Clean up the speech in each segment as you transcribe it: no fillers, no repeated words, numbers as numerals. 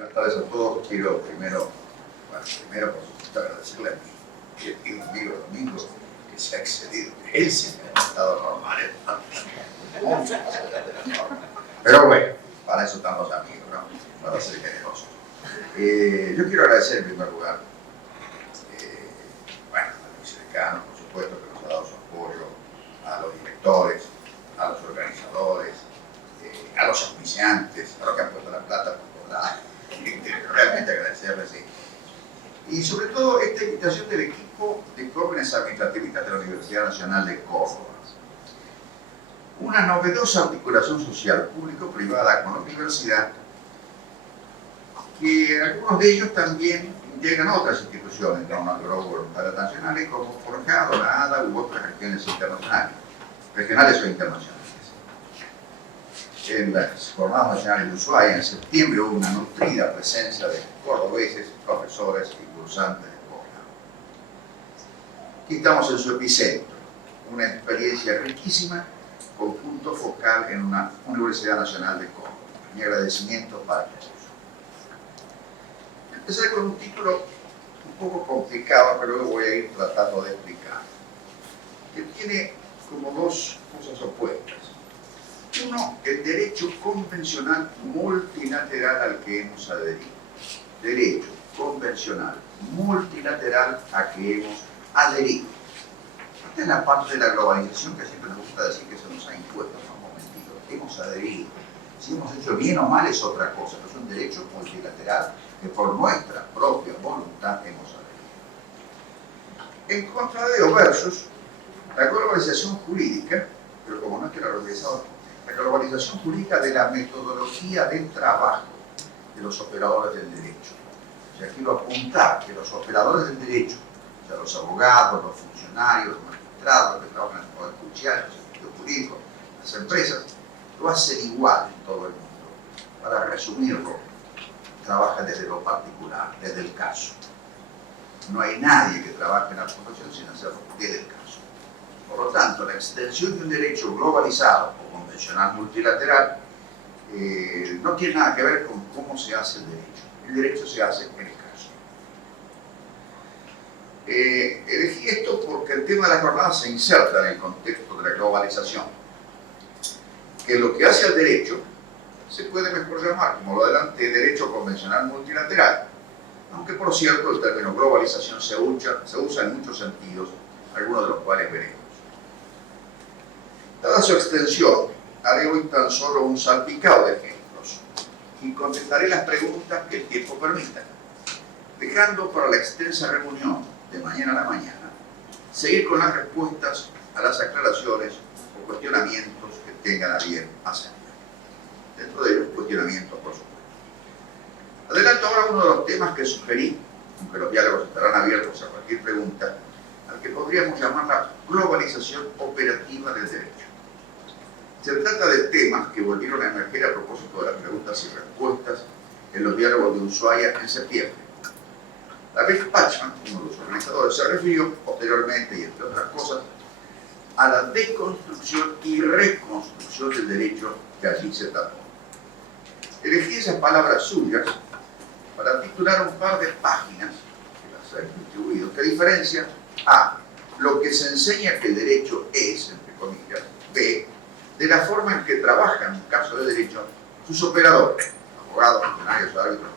Buenas tardes a todos. Quiero primero por supuesto, agradecerle a mi amigo Domingo que se ha excedido. Él se ha estado normal. Pero bueno, para eso estamos amigos, ¿no? Para ser generosos. Yo quiero agradecer en primer lugar al vicedecano, por supuesto, que nos ha dado su apoyo, a los directores, a los organizadores, a los auspiciantes, a los que han puesto la plata por todos lados. Realmente agradecerles, sí. Y sobre todo esta invitación del equipo de jóvenes administrativistas de la Universidad Nacional de Córdoba. Una novedosa articulación social público-privada con la universidad, que algunos de ellos también llegan a otras instituciones de una voluntarias nacionales como Forjado, la ADA u otras regionales o internacionales. En las jornadas nacionales de Ushuaia en septiembre hubo una nutrida presencia de cordobeses, profesores y cursantes de posgrado. Aquí estamos en su epicentro, una experiencia riquísima con punto focal en una Universidad Nacional de Córdoba. Mi agradecimiento para todos. Empezaré con un título un poco complicado, pero luego voy a ir tratando de explicar, que tiene como dos cosas opuestas. Uno, el derecho convencional multilateral al que hemos adherido. Derecho convencional multilateral a que hemos adherido. Esta es la parte de la globalización que siempre nos gusta decir que se nos ha impuesto en un momentito. Hemos adherido. Si hemos hecho bien o mal es otra cosa, pero es un derecho multilateral que por nuestra propia voluntad hemos adherido. En contra de ello versus la globalización jurídica, pero como no es que la globalización jurídica de la metodología del trabajo de los operadores del derecho. O sea, quiero apuntar que los operadores del derecho, o sea, los abogados, los funcionarios, los magistrados que trabajan en el Poder Judicial, los institutos jurídicos, las empresas, lo hacen igual en todo el mundo. Para resumirlo, trabaja desde lo particular, desde el caso. No hay nadie que trabaje en la profesión sin hacerlo desde el caso. Por lo tanto, la extensión de un derecho globalizado o convencional multilateral no tiene nada que ver con cómo se hace el derecho. El derecho se hace en el caso. Elegí esto porque el tema de la jornada se inserta en el contexto de la globalización. Que lo que hace al derecho se puede mejor llamar, como lo adelanté, derecho convencional multilateral, aunque por cierto el término globalización se usa en muchos sentidos, algunos de los cuales veremos. Dada su extensión, haré hoy tan solo un salpicado de ejemplos y contestaré las preguntas que el tiempo permita, dejando para la extensa reunión de mañana a la mañana seguir con las respuestas a las aclaraciones o cuestionamientos que tengan a bien hacer. Dentro de ellos, cuestionamientos, por supuesto. Adelanto ahora uno de los temas que sugerí, aunque los diálogos estarán abiertos a cualquier pregunta, al que podríamos llamar la globalización operativa del derecho. Se trata de temas que volvieron a emerger a propósito de las preguntas y respuestas en los diálogos de Ushuaia en septiembre. David Pachman, uno de los organizadores, se refirió posteriormente, y entre otras cosas, a la deconstrucción y reconstrucción del derecho que allí se trató. Elegí esas palabras suyas para titular un par de páginas, que las he distribuido, que diferencian a lo que se enseña que el derecho es, entre comillas, b, de la forma en que trabajan, en un caso de derecho, sus operadores, abogados, funcionarios, árbitros.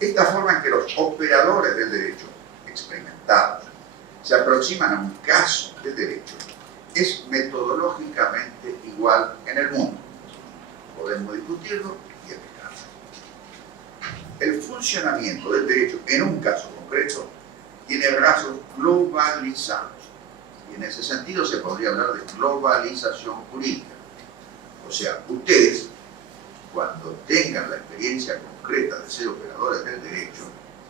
Esta forma en que los operadores del derecho, experimentados, se aproximan a un caso de derecho, es metodológicamente igual en el mundo. Podemos discutirlo y explicarlo. El funcionamiento del derecho en un caso concreto tiene rasgos globalizados. Y en ese sentido se podría hablar de globalización jurídica. O sea, ustedes, cuando tengan la experiencia concreta de ser operadores del derecho,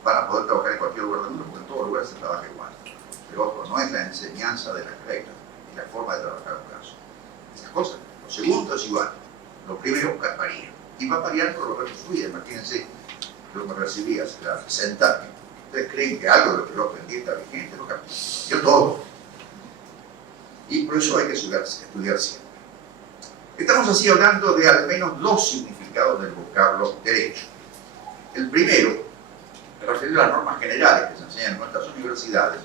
van a poder trabajar en cualquier lugar del mundo, porque en todos lugares se trabaja igual. Pero ojo, no es la enseñanza de las reglas, es la forma de trabajar un caso. Esas cosas. Lo segundo es igual. Lo primero varía. Y va a variar por lo resto de su vida. Imagínense, yo me recibí hace 60 años. ¿Ustedes creen que algo de lo que yo aprendí está vigente? No, yo todo. Y por eso hay que estudiar siempre. Estamos así hablando de al menos dos significados del vocablo derecho. El primero, referido a las normas generales que se enseñan en nuestras universidades,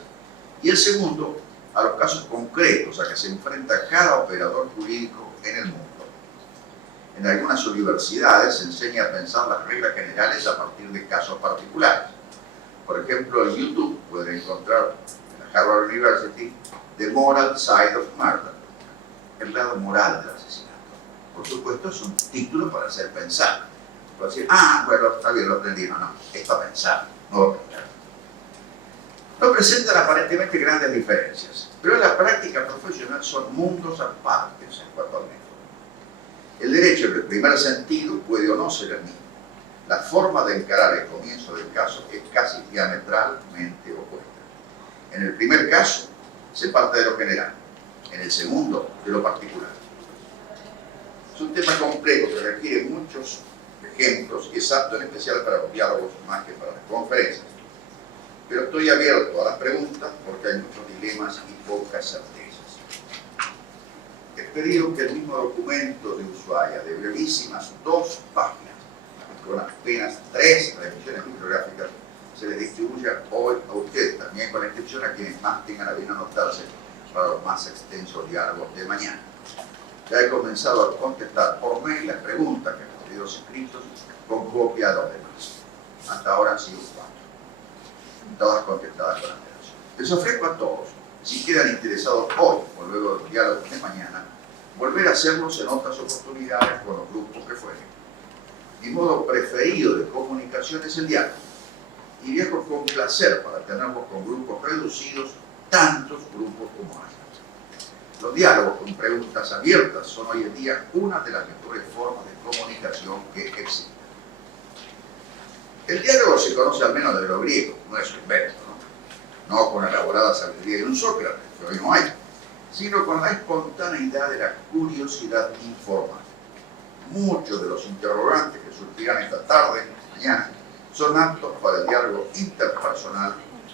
y el segundo, a los casos concretos a que se enfrenta cada operador jurídico en el mundo. En algunas universidades se enseña a pensar las reglas generales a partir de casos particulares. Por ejemplo, en YouTube pueden encontrar en la Harvard University The Moral Side of Murder, el lado moral del asesinato. Por supuesto, es un título para hacer pensar. Para decir, bueno, está bien, lo aprendí. No, es para pensar, no aprender. No presentan aparentemente grandes diferencias, pero en la práctica profesional son mundos apartes en cuanto al método. El derecho en el primer sentido puede o no ser el mismo. La forma de encarar el comienzo del caso es casi diametralmente opuesta. En el primer caso, se parte de lo general. En el segundo, de lo particular. Es un tema complejo que requiere muchos ejemplos y es apto en especial para los diálogos más que para las conferencias. Pero estoy abierto a las preguntas porque hay muchos dilemas y pocas certezas. He pedido que el mismo documento de Ushuaia, de brevísimas 2 páginas, con apenas 3 revisiones bibliográficas, se les distribuya hoy a ustedes, también con la inscripción a quienes más tengan a bien anotarse para los más extensos diálogos de mañana. Ya he comenzado a contestar por mail las preguntas que han pedido escritos con copia de los demás. Hasta ahora han sido 4. Todas contestadas con antelación. Les ofrezco a todos, si quedan interesados hoy o luego de los diálogos de mañana, volver a hacerlos en otras oportunidades con los grupos que fueren. Mi modo preferido de comunicación es el diálogo, y viajo con placer para tenerlos con grupos reducidos, tantos grupos como haya. Los diálogos con preguntas abiertas son hoy en día una de las mejores formas de comunicación que existen. El diálogo se conoce al menos de lo griego, no es un invento, no con elaborada sabiduría de un Sócrates, que hoy no hay, sino con la espontaneidad de la curiosidad informal. Muchos de los interrogantes que surgirán esta tarde, mañana, son aptos para el diálogo interpersonal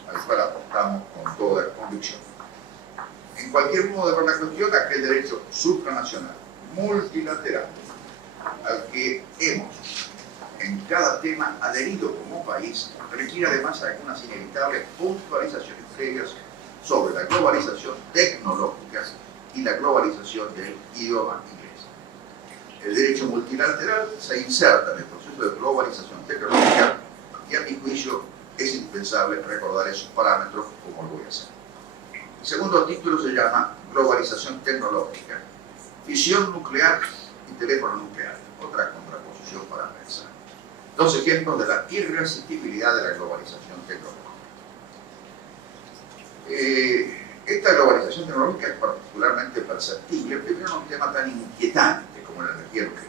al cual apostamos con toda convicción. En cualquier modo de ver la cuestión, aquel derecho supranacional, multilateral, al que hemos en cada tema adherido como país, requiere además algunas inevitables puntualizaciones previas sobre la globalización tecnológica y la globalización del idioma inglés. El derecho multilateral se inserta en el proceso de globalización tecnológica y a mi juicio es indispensable recordar esos parámetros como lo voy a hacer. El segundo título se llama Globalización tecnológica, fisión nuclear y teléfono nuclear, otra contraposición para pensar. 2 ejemplos de la irresistibilidad de la globalización tecnológica. Esta globalización tecnológica es particularmente perceptible, primero en un tema tan inquietante como la energía nuclear.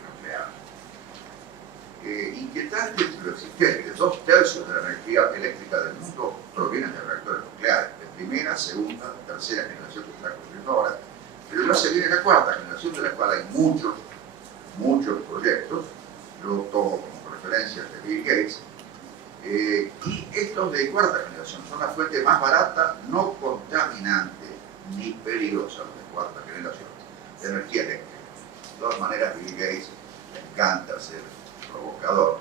Inquietante pero existente. 2/3 de la energía eléctrica del mundo provienen de reactores nucleares, de primera, segunda, tercera generación que está construyendo ahora, pero ya se viene la 4ª generación, de la cual hay muchos proyectos. Yo tomo como referencia de Bill Gates, y estos de 4ª generación son la fuente más barata, no contaminante ni peligrosa de 4ª generación de energía eléctrica. De todas maneras, Bill Gates le encanta ser provocador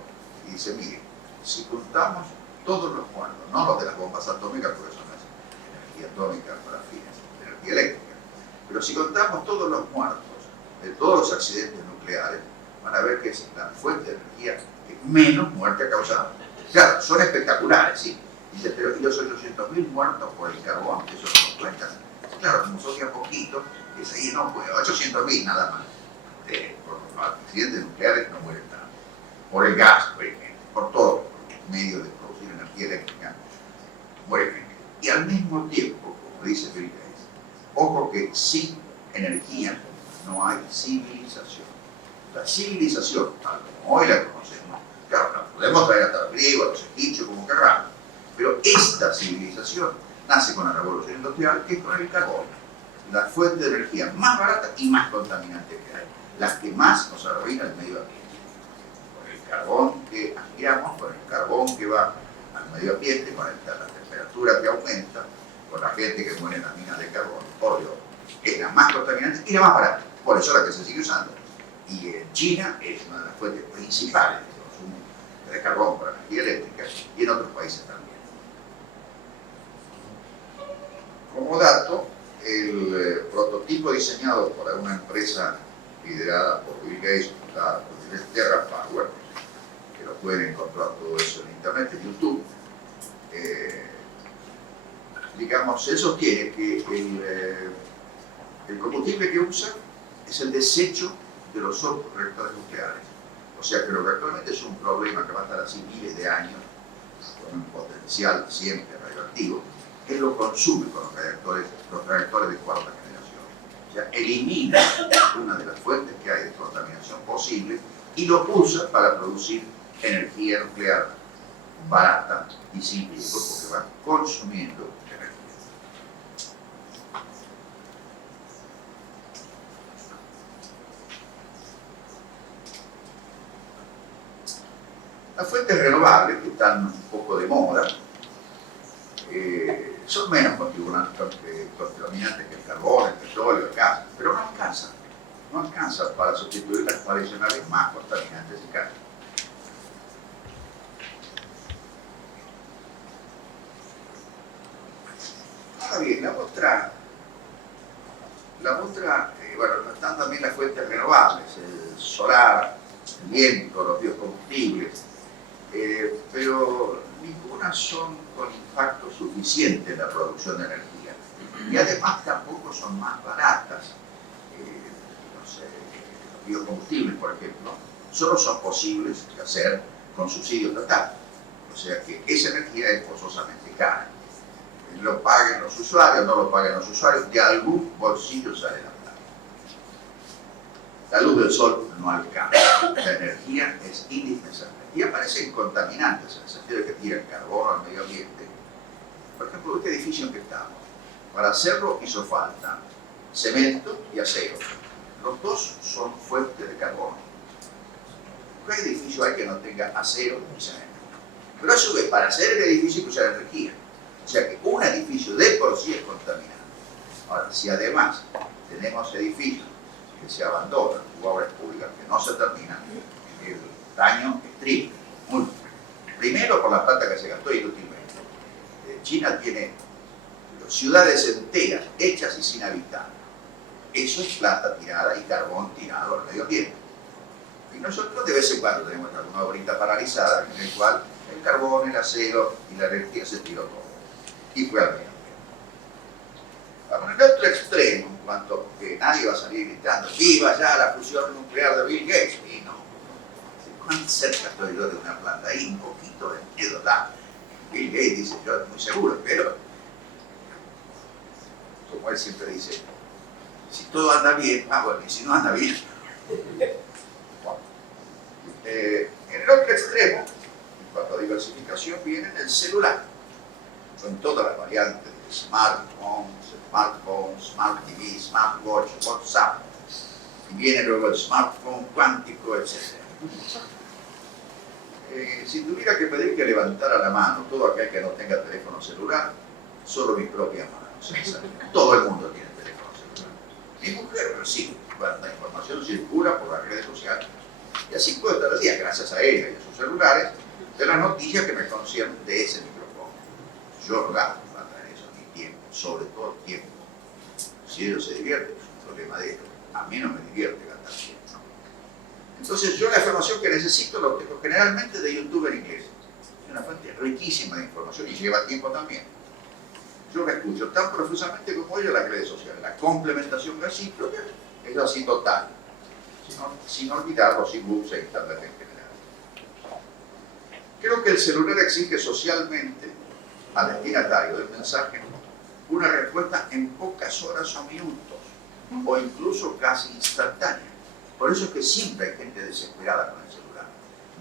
y dice, mire, si juntamos todos los muertos, no los de las bombas atómicas, porque eso no es energía atómica para fines de energía eléctrica, pero si contamos todos los muertos de todos los accidentes nucleares, van a ver que es la fuente de energía que menos muerte ha causado. Claro, son espectaculares, sí. Dice, pero ¿y los 800.000 muertos por el carbón? Eso no nos cuentan. Claro, como son ya poquitos, es ahí no puede, 800.000 nada más. Por los accidentes nucleares no mueren tanto. Por el gas, por ejemplo, por todo, por medio de producir energía eléctrica, muere gente. Y al mismo tiempo, como dice Bill Gates, ojo que sin energía no hay civilización. La civilización, tal como hoy la conocemos, claro, la podemos traer hasta los griegos, a los egipcios, como querramos, pero esta civilización nace con la revolución industrial, que es con el carbón, la fuente de energía más barata y más contaminante que hay, la que más nos arruina el medio ambiente. Con el carbón que aspiramos, con el carbón que va al medio ambiente, con la temperatura que aumenta, con la gente que muere en las minas de carbón, por Dios, es la más contaminante y la más barata, por eso es la que se sigue usando. Y en China es una de las fuentes principales de consumo de carbón para energía eléctrica y en otros países también. Como dato, el prototipo diseñado por una empresa liderada por Bill Gates, fundada por TerraPower, que lo pueden encontrar todo eso en internet, en YouTube, digamos, él sostiene que el combustible que usa es el desecho de los otros reactores nucleares. O sea que lo que actualmente es un problema que va a estar así miles de años, con un potencial siempre radioactivo, él lo consume con los reactores de cuarta generación. O sea, elimina una de las fuentes que hay de contaminación posible y lo usa para producir energía nuclear barata y sin riesgo, porque va consumiendo energía. Las fuentes renovables, que están un poco de moda, son menos contaminantes que el carbón, el petróleo, el gas, pero no alcanzan para sustituir las tradicionales más contaminantes y caras. Ahora bien, la otra, bueno, están también las fuentes renovables, el solar, el viento, los biocombustibles, pero ninguna son con impacto suficiente en la producción de energía. Y además tampoco son más baratas. No sé, los biocombustibles, por ejemplo, solo son posibles de hacer con subsidio estatal. O sea que esa energía es forzosamente cara. Lo paguen los usuarios, no lo paguen los usuarios, de algún bolsillo sale la plata. La luz del sol no alcanza, la energía es indispensable. Y aparecen contaminantes en el sentido de que tiran carbono al medio ambiente. Por ejemplo, este edificio en que estamos, para hacerlo hizo falta cemento y acero. Los dos son fuentes de carbono. ¿Qué edificio hay que no tenga acero y cemento? Pero a su vez, para hacer el edificio hay que usar energía. O sea que un edificio de por sí es contaminante. Ahora, si además tenemos edificios que se abandonan, u obras públicas que no se terminan, el daño es triple, múltiple. Primero por la plata que se gastó inútilmente. China tiene ciudades enteras hechas y sin habitar. Eso es plata tirada y carbón tirado al medio ambiente. Y nosotros de vez en cuando tenemos alguna obrita paralizada en el cual el carbón, el acero y la energía se tiró todo. Y fue al medio ambiente. En el otro extremo, en cuanto a que nadie va a salir gritando ¡viva ya la fusión nuclear de Bill Gates! Y no. ¿Cuán cerca estoy yo de una planta? Ahí un poquito de miedo da. Bill Gates dice, yo estoy muy seguro, pero como él siempre dice, si todo anda bien, bueno, y si no anda bien. Bueno. En el otro extremo, en cuanto a diversificación, viene el celular, con todas las variantes de smartphone, smart TV, smartwatch, WhatsApp, y viene luego el smartphone cuántico, etc. Si tuviera que pedir que levantara la mano todo aquel que no tenga teléfono celular, solo mi propia mano. Todo el mundo tiene teléfono celular. Mi mujer recibe cuanta información circula por las redes sociales. Y así puedo estar al día, gracias a ella y a sus celulares, de las noticias que me conciernen de ese micrófono. Yo gasto para eso mi tiempo, sobre todo tiempo. Si ellos se divierten, es un problema de ellos. A mí no me divierte gastar tiempo. Entonces yo la información que necesito la obtengo generalmente de YouTube en inglés. Es una fuente riquísima de información y lleva tiempo también. Yo me escucho tan profusamente como ellos en las redes sociales. La complementación recíproca es así total, sin olvidar los e-books e internet en general. Creo que el celular exige socialmente al destinatario del mensaje una respuesta en pocas horas o minutos, o incluso casi instantánea. Por eso es que siempre hay gente desesperada con el celular.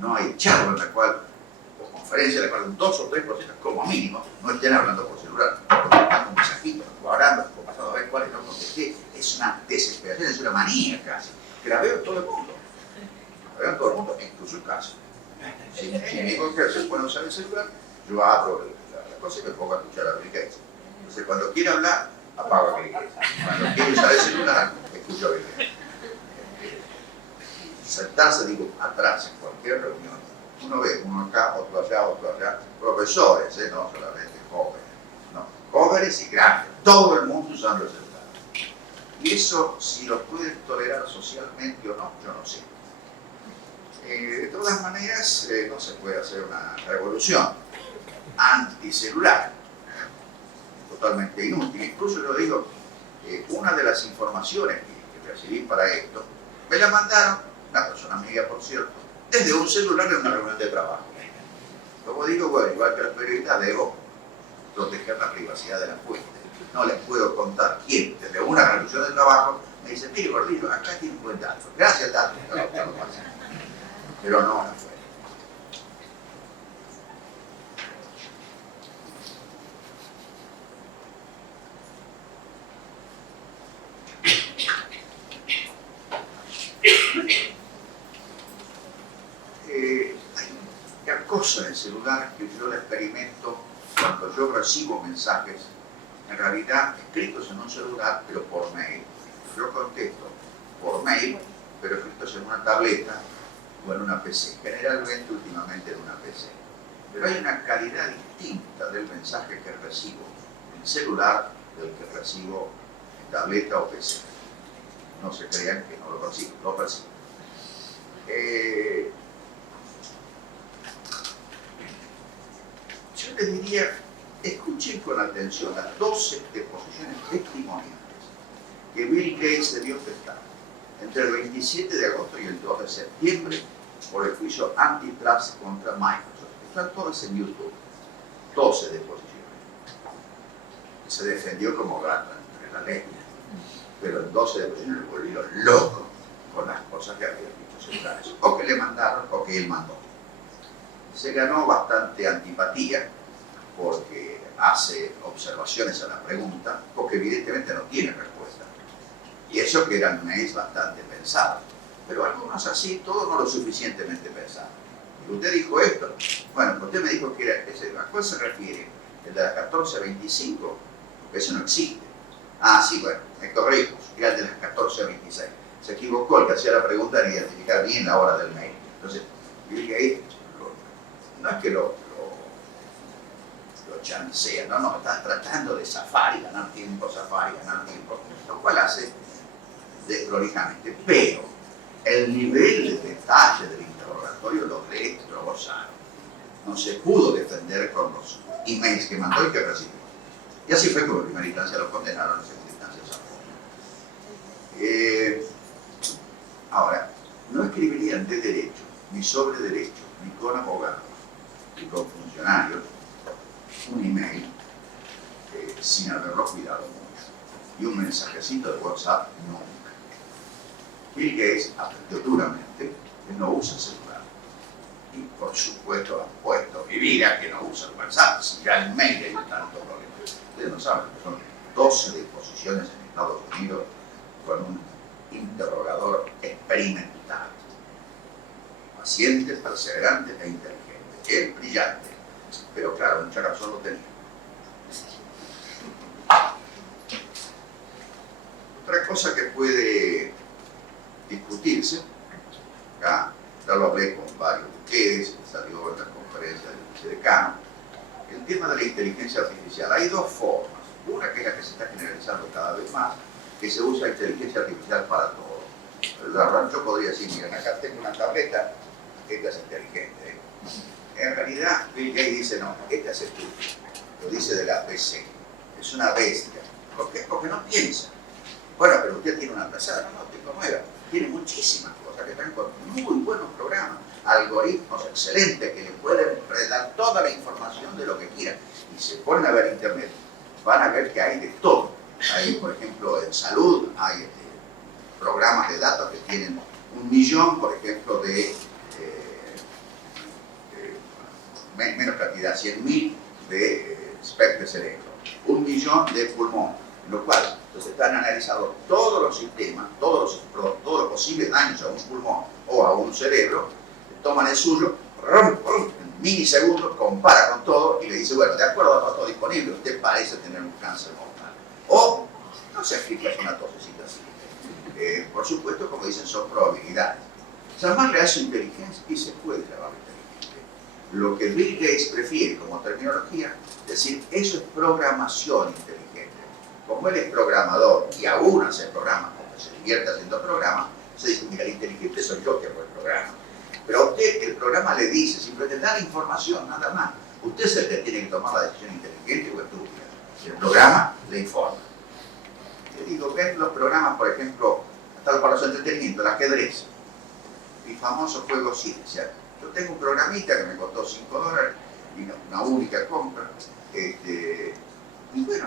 No hay charla en la cual, o conferencia en la cual 2 o 3 personas como mínimo no estén hablando por celular, contestando un mensajito, cuadrando, o pasando a ver cuál es lo que contesté. Es una desesperación, es una manía casi, que la veo en todo el mundo. La veo en todo el mundo, incluso en casa. Si mi hijo que se pone a usar el celular, yo abro la cosa y me pongo a escuchar a Bill Gates. Entonces cuando quiere hablar, apago a Bill Gates. Cuando quiere usar el celular, escucho a Bill Gates. Sentarse, digo, atrás en cualquier reunión, Uno ve, uno acá, otro allá, profesores, no solamente jóvenes, no, jóvenes y grandes, todo el mundo usando el celular. Y eso, si lo pueden tolerar socialmente o no, yo no sé. De todas maneras, no se puede hacer una revolución anticelular, totalmente inútil. Incluso yo digo, una de las informaciones que recibí para esto, me la mandaron, una persona amiga por cierto, desde un celular en una reunión de trabajo. Como digo, bueno, igual que los periodistas, debo proteger la privacidad de la fuente. No les puedo contar quién, desde una reunión de trabajo, me dice, mire, Gordillo, acá tiene un buen dato. Gracias, dato. Pero no la fuente. Hay cosa en el celular que yo la experimento cuando yo recibo mensajes, en realidad escritos en un celular, pero por mail. Yo contesto por mail, pero escritos en una tableta o en una PC, generalmente últimamente en una PC. Pero hay una calidad distinta del mensaje que recibo en celular del que recibo en tableta o PC. No se crean que no lo percibo, lo percibo. Yo les diría, escuchen con atención las 12 deposiciones testimoniales que Bill Gates debió prestar entre el 27 de agosto y el 2 de septiembre por el juicio antitrust contra Microsoft. Están todas en YouTube. 12 deposiciones. Se defendió como gato entre la ley, pero en 12 deposiciones le volvió loco con las cosas que había dicho celulares, o que le mandaron o que él mandó. Se ganó bastante antipatía porque hace observaciones a la pregunta, porque evidentemente no tiene respuesta. Y eso que eran mails bastante pensados. Pero algunos así, todos no lo suficientemente pensados. Y usted dijo esto. Bueno, usted me dijo que era ese. ¿A cuál se refiere? El de las 14:25, porque eso no existe. Ah, sí, bueno, me corrijo. Era el de las 14:26. Se equivocó el que hacía la pregunta en identificar bien la hora del mail. Entonces, yo dije ahí, no es que lo chancea, no, está tratando de zafar y ganar tiempo, lo cual hace desprolijamente, pero el nivel de detalle del interrogatorio lo destrozaron. No se pudo defender con los emails que mandó y que recibió. Y así fue como en primera instancia lo condenaron, en segunda instancia zafó. Ahora, no escribirían de derecho, ni sobre derecho, ni con abogados, ni con funcionarios, un email sin haberlo cuidado mucho. Y un mensajecito de WhatsApp nunca. Bill Gates aprendió duramente que no usa celular. Y por supuesto ha puesto mi vida que no usa el WhatsApp, si ya el mail hay tanto problema. Ustedes no saben que son 12 deposiciones en Estados Unidos con un interrogador experimental. Paciente, perseverante e inteligente. Él brillante, pero claro, mucha razón lo tenía. Otra cosa que puede discutirse, acá ya lo hablé con varios de ustedes, salió en la conferencia del vicedecano, el tema de la inteligencia artificial. Hay dos formas. Una que es la que se está generalizando cada vez más, que se usa inteligencia artificial para todo. Yo podría decir, miren, acá tengo una tableta, esta es inteligente. En realidad, Bill Gates dice, no, esta es estúpida. Lo dice de la PC. Es una bestia. ¿Por qué? Porque no piensa. Bueno, pero usted tiene una pasada, no, tengo nueva. Tiene muchísimas cosas que están con muy buenos programas, algoritmos excelentes que le pueden redar toda la información de lo que quieran. Y se ponen a ver internet, van a ver que hay de todo. Hay, por ejemplo, en salud, hay programas de datos que tienen 1 millón, por ejemplo, de menos cantidad, 100.000 de SPECT de cerebro, 1 millón de pulmón, lo cual entonces están analizados todos los sistemas, todos los posibles daños a un pulmón o a un cerebro, toman el suyo, en milisegundos, compara con todo y le dice, bueno, de acuerdo a todo disponible, usted parece tener un cáncer mortal. O, no se explica, es una tosecita así. Por supuesto, como dicen, son probabilidades. Llamarle a eso inteligencia y se puede llamar inteligencia. lo que Bill Gates prefiere como terminología, decir, eso es programación inteligente. Como él es programador y aún hace programas, porque se divierte haciendo programas, se dice, mira, el inteligente soy yo que hago el programa. Pero a usted el programa le dice, simplemente da la información, nada más. Usted es el que tiene que tomar la decisión inteligente o estúpida. El programa le informa. Le digo, ven los programas, por ejemplo, hasta para los entretenimientos, el ajedrez, el famoso juego ciencia. Yo tengo un programita que me costó $5 y una única compra. Y bueno,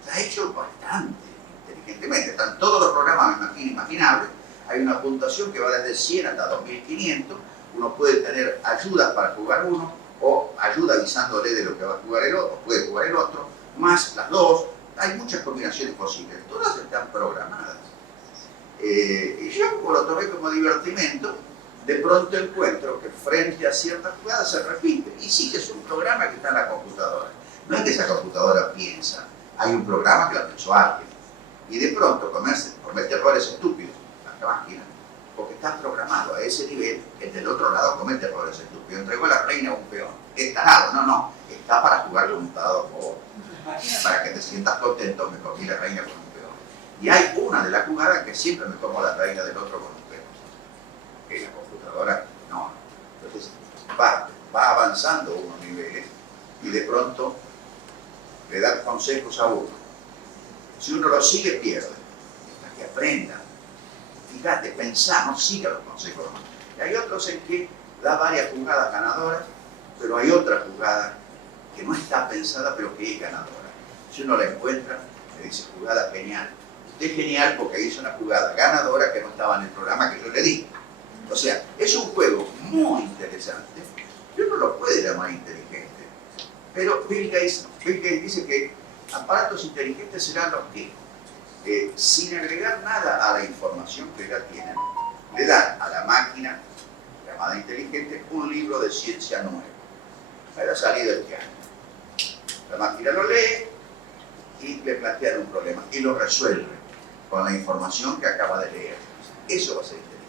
está hecho bastante inteligentemente. Están todos los programas imaginables. Hay una puntuación que va desde 100 hasta 2500. Uno puede tener ayudas para jugar uno o ayuda avisándole de lo que va a jugar el otro, puede jugar el otro, más las dos. Hay muchas combinaciones posibles. Todas están programadas. Y yo, como lo tomé como divertimento, de pronto encuentro que frente a ciertas jugadas se repite. Y sí que es un programa que está en la computadora. No es que esa computadora piensa, hay un programa que la pensó alguien. Y de pronto comete errores estúpidos la máquina, porque está programado a ese nivel, el del otro lado comete errores estúpidos. Entregó la reina a un peón. ¿Es tarado? No. Está para jugar con un dado a favor. Para que te sientas contento, me comí la reina con un peón. Y hay una de las jugadas que siempre me como la reina del otro con un peón. En la computadora, no. Entonces, va avanzando unos niveles y de pronto le dan consejos a uno. Si uno lo sigue, pierde. Hasta que aprenda. Fíjate, pensá, no siga los consejos. Y hay otros en que da varias jugadas ganadoras, pero hay otra jugada que no está pensada, pero que es ganadora. Si uno la encuentra, le dice jugada genial. Usted es genial porque hizo una jugada ganadora que no estaba en el programa que yo le di. O sea, es un juego muy interesante. Yo no lo puede llamar inteligente. Pero Bill Gates dice que aparatos inteligentes serán los que, sin agregar nada a la información que ya tienen, le dan a la máquina llamada inteligente un libro de ciencia nuevo. Ha salido este año. La máquina lo lee y le plantean un problema y lo resuelve con la información que acaba de leer. Eso va a ser inteligente.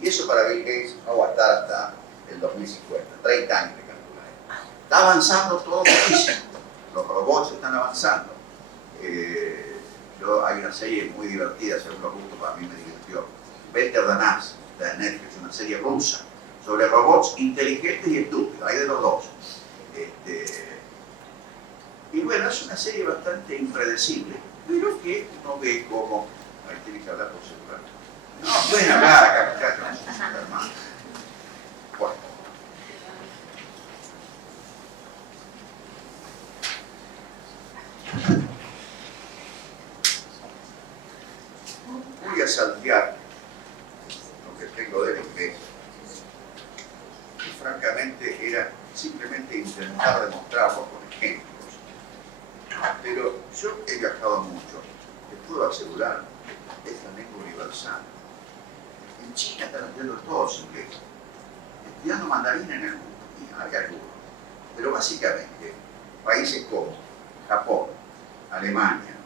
Y eso para Bill Gates no va a estar hasta el 2050, 30 años de calcular. Está avanzando todo muchísimo. Los robots están avanzando. Hay una serie muy divertida, según los gustos, para mí me divirtió. Better Than Us, de Netflix, una serie rusa, sobre robots inteligentes y estúpidos, hay de los dos. Y bueno, es una serie bastante impredecible, pero que uno ve como... Ahí tiene que hablar por celular. No, pueden hablar acá, muchachos, no son hermanos. Bueno. Voy a saltear lo que tengo del inglés. Y francamente era simplemente intentar demostrarlo con ejemplos. Pero yo he viajado mucho, te puedo asegurar que es la lengua universal. En China están estudiando todos inglés, estudiando mandarín en el mundo, y hay algunos. Pero básicamente, países como Japón, Alemania,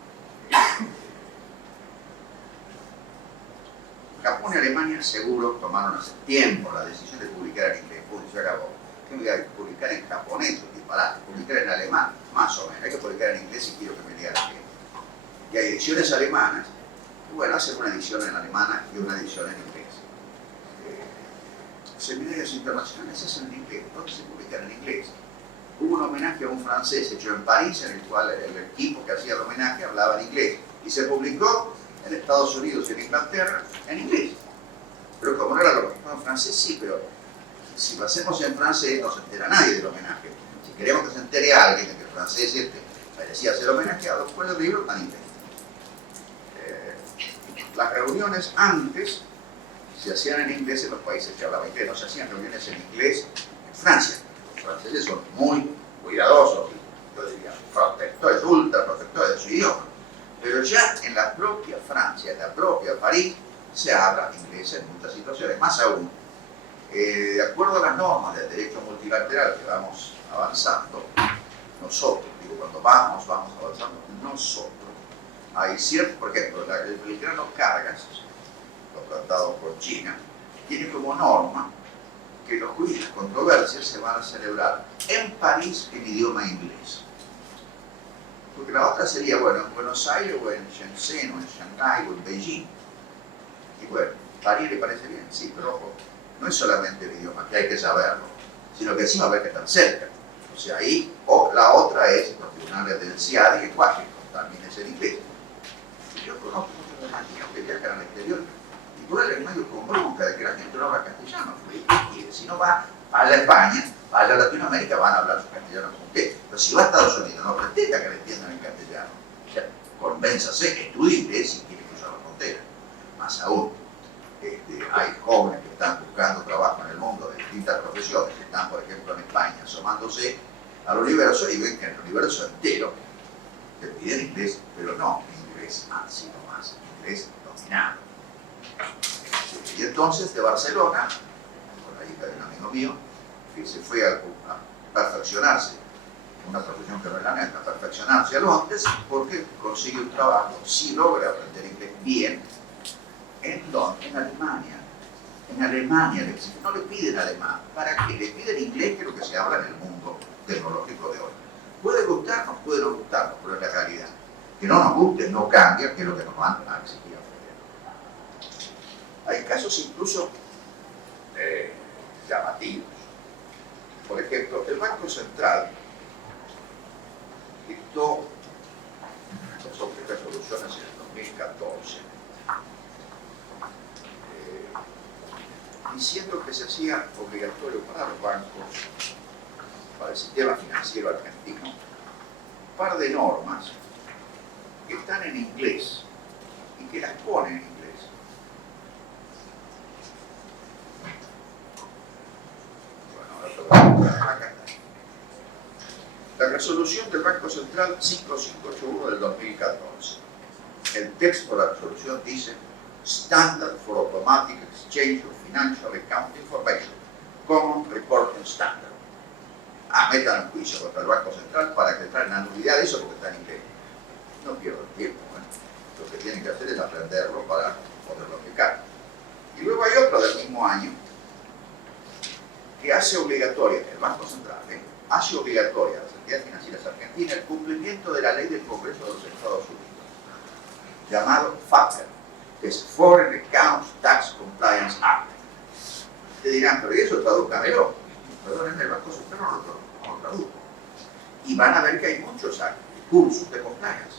Japón y Alemania seguro tomaron hace tiempo la decisión de publicar en inglés. Punto, se acabó. ¿Qué voy a publicar en japonés? Disparate. Publicar en alemán, más o menos. Hay que publicar en inglés si quiero que me digan bien. Y hay ediciones alemanas. Y bueno, hacen una edición en alemana y una edición en inglés. Seminarios internacionales se hacen en inglés, todos se publican en inglés. Hubo un homenaje a un francés hecho en París, en el cual el equipo que hacía el homenaje hablaba en inglés. Y se publicó en Estados Unidos y en Inglaterra en inglés. Pero como no era lo mismo en francés, sí, pero si lo hacemos en francés no se entera nadie del homenaje. Si queremos que se entere alguien de que el francés merecía ser homenajeado, pues el libro está en inglés. Las reuniones antes se hacían en inglés en los países que hablaban inglés, no se hacían reuniones en inglés en Francia. Los franceses son muy cuidadosos, yo diría, protectores, ultra protectores de su idioma. Pero ya en la propia Francia, en la propia París, se habla inglés en muchas situaciones. Más aún, de acuerdo a las normas del derecho multilateral que vamos avanzando, nosotros, digo, cuando vamos avanzando, nosotros, hay cierto, por ejemplo, el grano cargas, los tratados por China, tiene como norma que los juicios de controversia se van a celebrar en París en idioma inglés. Porque la otra sería, bueno, en Buenos Aires o en Shenzhen o en Shanghái o en Beijing. Y bueno, París le parece bien, sí, pero ojo, no es solamente el idioma, que hay que saberlo, sino que encima ver que están cerca. O sea, ahí, o la otra es los tribunales del CIAD y en Washington, también es en inglés. Y yo conozco muchos argentinos que viajan al exterior y duelen medio con bronca de que la gente no habla castellano. Y si no va a España, vaya a Latinoamérica, van a hablar su castellano con usted. Pero si va a Estados Unidos, no pretenda que le entiendan en castellano. O sea, convénzase, estudie inglés si quiere cruzar la frontera. Más aún, hay jóvenes que están buscando trabajo en el mundo de distintas profesiones, que están, por ejemplo, en España, asomándose al universo y ven que en el universo entero te piden inglés, pero no inglés sino más inglés dominado. Y entonces de Barcelona, con la hija de un amigo mío, que se fue a perfeccionarse, una profesión que no es la neta, perfeccionarse a Londres, porque consigue un trabajo, si logra aprender inglés bien, ¿en dónde? En Alemania. En Alemania le exigen, no le piden alemán, ¿para qué? Le piden inglés, que es lo que se habla en el mundo tecnológico de hoy. Puede gustarnos, puede no gustarnos, pero es la realidad. Que no nos guste, no cambia, que es lo que nos van a exigir. Hay casos incluso llamativos. Por ejemplo, el Banco Central dictó dos resoluciones en el 2014 diciendo que se hacía obligatorio para los bancos, para el sistema financiero argentino, un par de normas que están en inglés y que las ponen en inglés. Bueno, acá está. La resolución del Banco Central 5581 del 2014. El texto de la resolución dice Standard for Automatic Exchange of Financial Account Information, Common Reporting Standard. Metan un juicio contra el Banco Central para que traen la nulidad de eso porque está en inglés. No pierdo el tiempo, ¿eh? Lo que tienen que hacer es aprenderlo para poderlo aplicar. Y luego hay otro del mismo año que hace obligatoria, el Banco Central, hace obligatoria a las entidades financieras argentinas el cumplimiento de la ley del Congreso de los Estados Unidos, llamado FATCA, que es Foreign Accounts Tax Compliance Act. Te dirán, pero ¿y eso tradúcamelo? Perdónenme, el Banco Central no lo traduzco. Y van a ver que hay muchos cursos de compliance.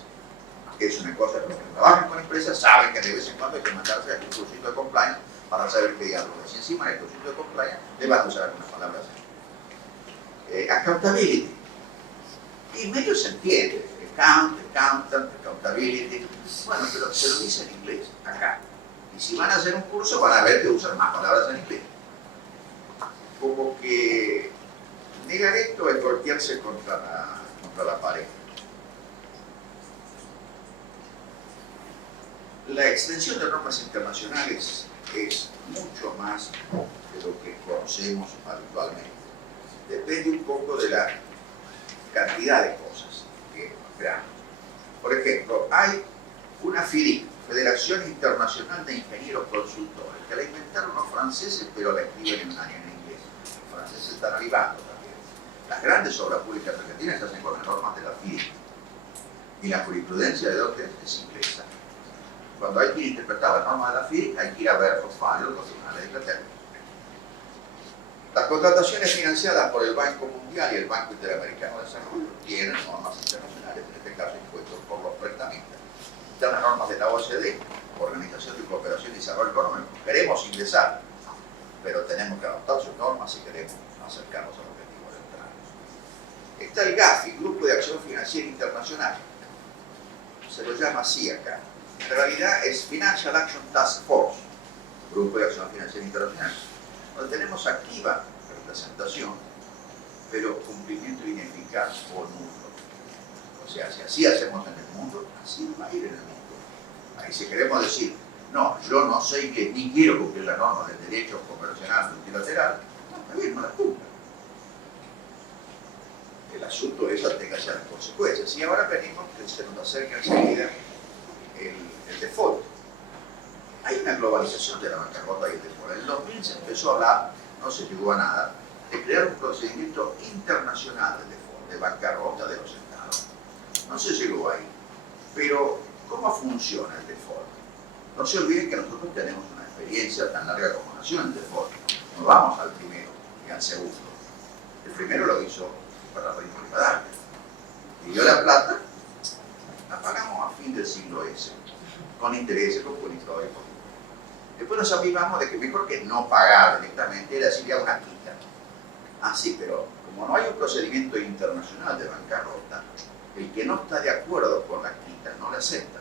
Es una cosa que los que trabajan con empresas saben que de vez en cuando hay que mandarse a un cursito de compliance para saber qué diablos es. Y encima del cursito de compliance le van a usar algunas palabras. Accountability. Y medio se entiende. Accountant, accountability. Bueno, pero se lo dice en inglés, acá. Y si van a hacer un curso van a ver que usan más palabras en inglés. Como que negar esto es golpearse contra la pared. La extensión de normas internacionales es mucho más de lo que conocemos habitualmente. Depende un poco de la cantidad de cosas que veamos. Por ejemplo, hay una FIDIC, Federación Internacional de Ingenieros Consultores, que la inventaron los franceses, pero la escriben en inglés. Los franceses están arribando también. Las grandes obras públicas argentinas se hacen con las normas de la FIDIC. Y la jurisprudencia de dónde es inglesa. Cuando hay que interpretar las normas de la FIDIC, hay que ir a ver los fallos de los tribunales de Inglaterra. Las contrataciones financiadas por el Banco Mundial y el Banco Interamericano de Desarrollo tienen normas internacionales, en este caso impuestos por los prestamistas. Están las normas de la OCDE, Organización de Cooperación y Desarrollo Económico. Queremos ingresar, pero tenemos que adoptar sus normas si queremos acercarnos al objetivo del trato. Está el GAFI, Grupo de Acción Financiera Internacional. Se lo llama así acá. En realidad es Financial Action Task Force, Grupo de Acción Financiera Internacional, donde tenemos activa representación, pero cumplimiento ineficaz o nulo. O sea, si así hacemos en el mundo, así va a ir en el mundo. Ahí si queremos decir, no, yo no sé que ni quiero cumplir las normas del derecho convencional multilateral, no, está bien, no las cumpla. El asunto es atenderse a las consecuencias. Y ahora venimos, que se nos acerca enseguida el default. Hay una globalización de la bancarrota y el default. En el 2000 se empezó a hablar no se llegó a nada, de crear un procedimiento internacional de default, de bancarrota de los estados. No se llegó ahí. Pero, ¿cómo funciona el default? No se olviden que nosotros tenemos una experiencia tan larga como nación en default. No vamos al primero y al segundo. El primero lo hizo para Rivadavia. Y dio la plata, la pagamos a fin del siglo S, con intereses, con bonito y político. Después nos avivamos de que mejor que no pagar directamente, era decir, ya una quita. Ah, sí, pero como no hay un procedimiento internacional de bancarrota, el que no está de acuerdo con la quita no la acepta.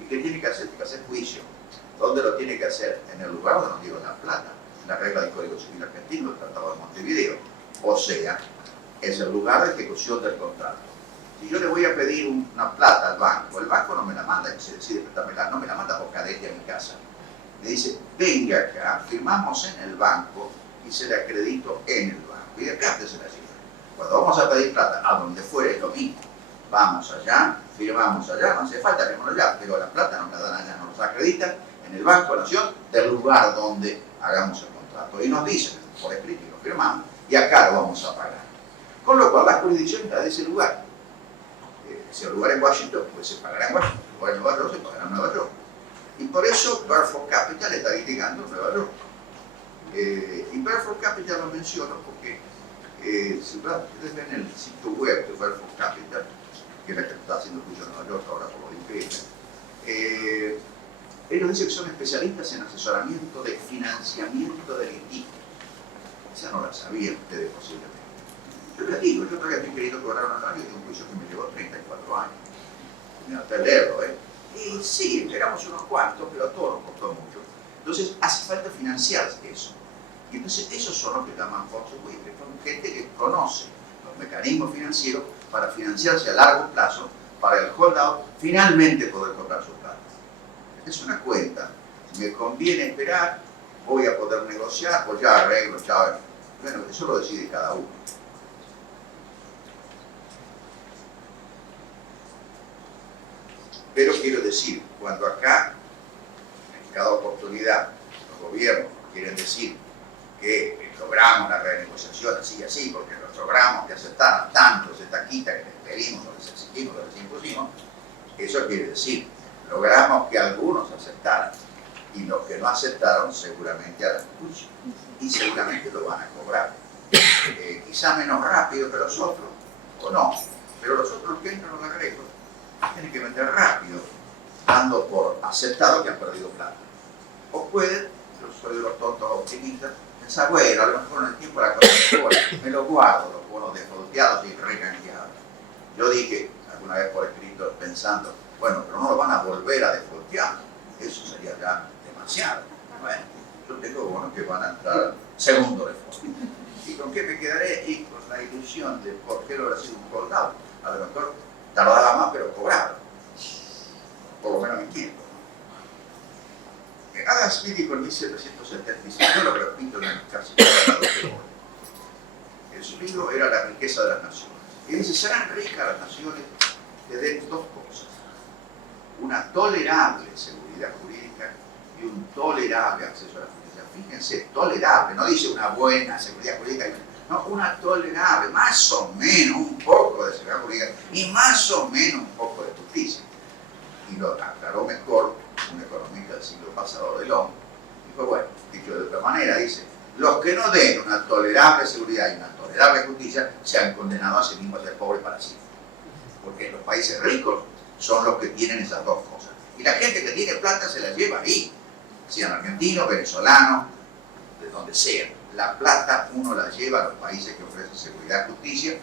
¿Y qué tiene que hacer? Tiene que hacer juicio. ¿Dónde lo tiene que hacer? En el lugar donde nos dieron la plata, en la regla del Código Civil Argentino, el Tratado de Montevideo. O sea, es el lugar de ejecución del contrato. Si yo le voy a pedir una plata al banco, el banco no me la manda, se decide prestármela, no me la manda por cadete a mi casa. Me dice, venga acá, firmamos en el banco y se le acredito en el banco. Y de acá se la lleva. Cuando vamos a pedir plata, a donde fuere, es lo mismo. Vamos allá, firmamos allá, no hace falta firmarlo allá, pero la plata nos la dan allá, nos la acreditan en el Banco de la Nación del lugar donde hagamos el contrato. Y nos dicen, por escrito, y lo firmamos, y acá lo vamos a pagar. Con lo cual, la jurisdicción está de ese lugar. Si el lugar es Washington, pues se pagará en Washington. Si el lugar es Nueva York, se pagará en Nueva York. Y por eso Burford Capital está litigando en Nueva York. Y Burford Capital lo menciono porque si ustedes ven el sitio web de Burford Capital, que es la que está haciendo juicio en Nueva York ahora por lo de increíble, ellos dicen que son especialistas en asesoramiento de financiamiento de litigio. Esa no la sabían ustedes posiblemente. Yo les digo, yo todavía estoy queriendo cobrar un honorario de un juicio que me llevó 34 años. Me hasta leerlo, Y sí, éramos unos cuantos, pero a todos nos costó mucho. Entonces, hace falta financiar eso. Y entonces, esos son los que llaman fondos buitres. Son gente que conoce los mecanismos financieros para financiarse a largo plazo, para el holdout, finalmente poder cobrar su plata. Es una cuenta. Me conviene esperar, voy a poder negociar, pues ya arreglo, ya. Bueno, eso lo decide cada uno. Pero quiero decir, cuando acá, en cada oportunidad, los gobiernos quieren decir que logramos la renegociación así y así, porque los logramos que aceptaran tanto esa taquita que les pedimos, o les exigimos, o les impusimos, eso quiere decir, logramos que algunos aceptaran, y los que no aceptaron seguramente harán juicio, y seguramente lo van a cobrar. Quizá menos rápido que los otros, o no, pero los otros que entran en los arreglos tienen que vender rápido, dando por aceptado que han perdido plata. O pueden, yo soy de los tontos optimistas, pensar, bueno, a lo mejor en el tiempo de la cosa me lo guardo, los bonos defaulteados y recanjeados. Yo dije alguna vez por escrito pensando, bueno, pero no lo van a volver a defaultear, eso sería ya demasiado. Bueno, yo tengo bonos que van a entrar segundo default. ¿Y con qué me quedaré? Y con la ilusión de por qué lo habrá sido un holdout. A lo mejor tardaba más, pero cobraba. Por lo menos me entiendo. Adam Smith dijo en 1775, yo lo repito en casi cada vez que su libro era La riqueza de las naciones. Y dice, serán ricas las naciones que den dos cosas. Una tolerable seguridad jurídica y un tolerable acceso a la justicia. Fíjense, tolerable, no dice una buena seguridad jurídica, no, una tolerable, más o menos un poco de seguridad jurídica y más o menos un poco de justicia. Y lo aclaró mejor un economista del siglo pasado, Delon. Dijo, bueno, dicho de otra manera, dice, los que no den una tolerable seguridad y una tolerable justicia se han condenado a sí mismos a ser pobres para siempre. Porque los países ricos son los que tienen esas dos cosas. Y la gente que tiene plata se la lleva ahí, sean argentinos, venezolanos, de donde sea. La plata uno la lleva a los países que ofrecen seguridad y justicia,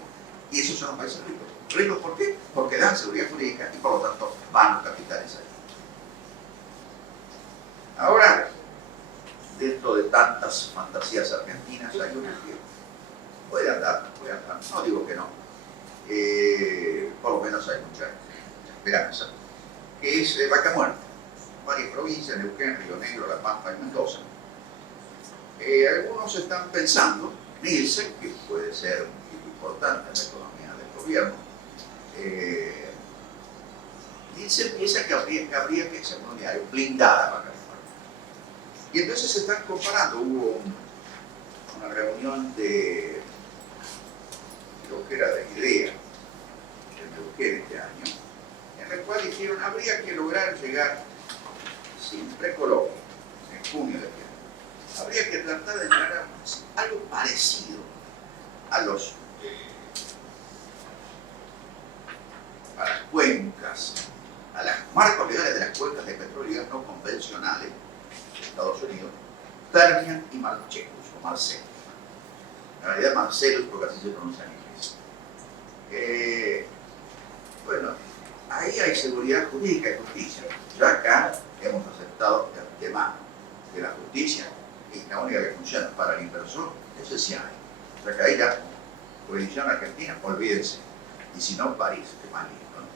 y esos son los países ricos. ¿Ricos por qué? Porque dan seguridad jurídica y por lo tanto van los capitales ahí. Ahora, dentro de tantas fantasías argentinas, hay una que puede andar, no digo que no, por lo menos hay mucha esperanza, que es Vaca Muerta, varias provincias, Neuquén, Río Negro, La Pampa y Mendoza. Algunos están pensando, Nielsen, que puede ser un tipo importante en la economía del gobierno, Nielsen piensa que habría que ser un diario blindada Vaca Muerta. Y entonces se están comparando, hubo una reunión de, creo que era de IDEA, en Neuquén este año, en el cual dijeron habría que lograr llegar, sin precoloquio, en junio de este año, habría que tratar de llegar a algo parecido a los a las cuencas, a los marcos legales de las cuencas de petróleo y gas no convencionales de Estados Unidos, Permian y Marcellus, o Marcellus. En realidad Marcellus, porque así se pronuncia en inglés. Bueno, ahí hay seguridad jurídica y justicia. Ya acá hemos aceptado de antemano que la justicia es la única que funciona para el inversor, eso sí hay. O sea que ahí la jurisdicción argentina, olvídense. Y si no, París, que más lindo, ¿no?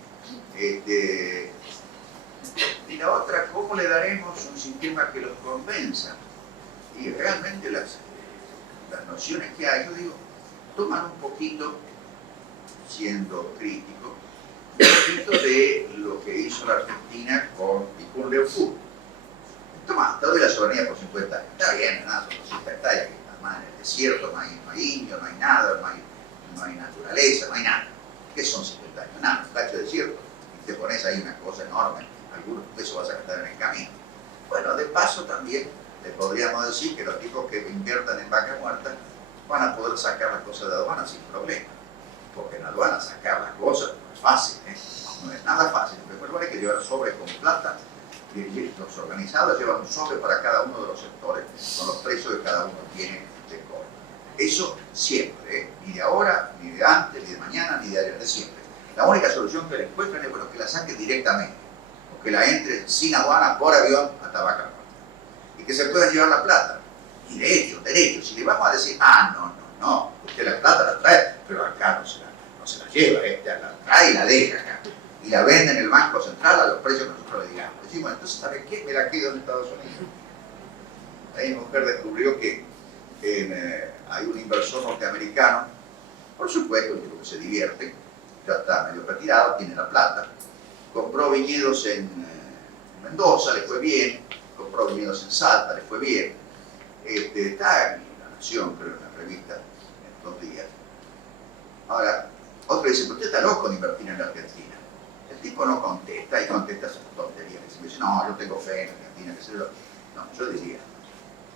Y la otra, ¿cómo le daremos un sistema que los convenza? Y realmente las nociones que hay, yo digo, toman un poquito, siendo crítico, un poquito de lo que hizo la Argentina con Leopoldo. Toma, te doy la soberanía por 50 años. Está bien, nada, son 50 hectáreas que están más en el desierto, no hay indio, no hay nada, no hay naturaleza, no hay nada. ¿Qué son 50 años? Nada, un cacho de desierto. Y te pones ahí una cosa enorme, algunos pesos vas a gastar en el camino. Bueno, de paso también le podríamos decir que los tipos que inviertan en vaca muerta van a poder sacar las cosas de aduana sin problema. Porque en aduana sacar las cosas no es fácil, ¿eh? No es nada fácil. Primero hay que llevar sobre con plata. Y los organizados llevan un sobre para cada uno de los sectores, con los precios que cada uno tiene de cobro. Eso siempre, ¿eh? Ni de ahora, ni de antes, ni de mañana, ni de ayer, de siempre. La única solución que le encuentran es bueno, que la saquen directamente, o que la entren sin aduana por avión hasta Vaca Muerta. Y que se puedan llevar la plata. Y derecho. Si le vamos a decir, no, usted la plata la trae, pero acá no se la lleva, la trae y la deja acá. Y la vende en el Banco Central a los precios que nosotros le digamos. Decimos, entonces, ¿sabe qué? Me la quedo en Estados Unidos. Ahí mi mujer descubrió que hay un inversor norteamericano, por supuesto, un tipo que se divierte, ya está medio retirado, tiene la plata, compró viñedos en Mendoza, le fue bien, compró viñedos en Salta, le fue bien, está en La Nación, creo, en una revista, en 2 días. Ahora, otro dice, pero usted está loco de invertir en la Argentina. El tipo no contesta y contesta esas tonterías. Me dice, no, yo tengo fe en Argentina, que se lo... No, yo diría,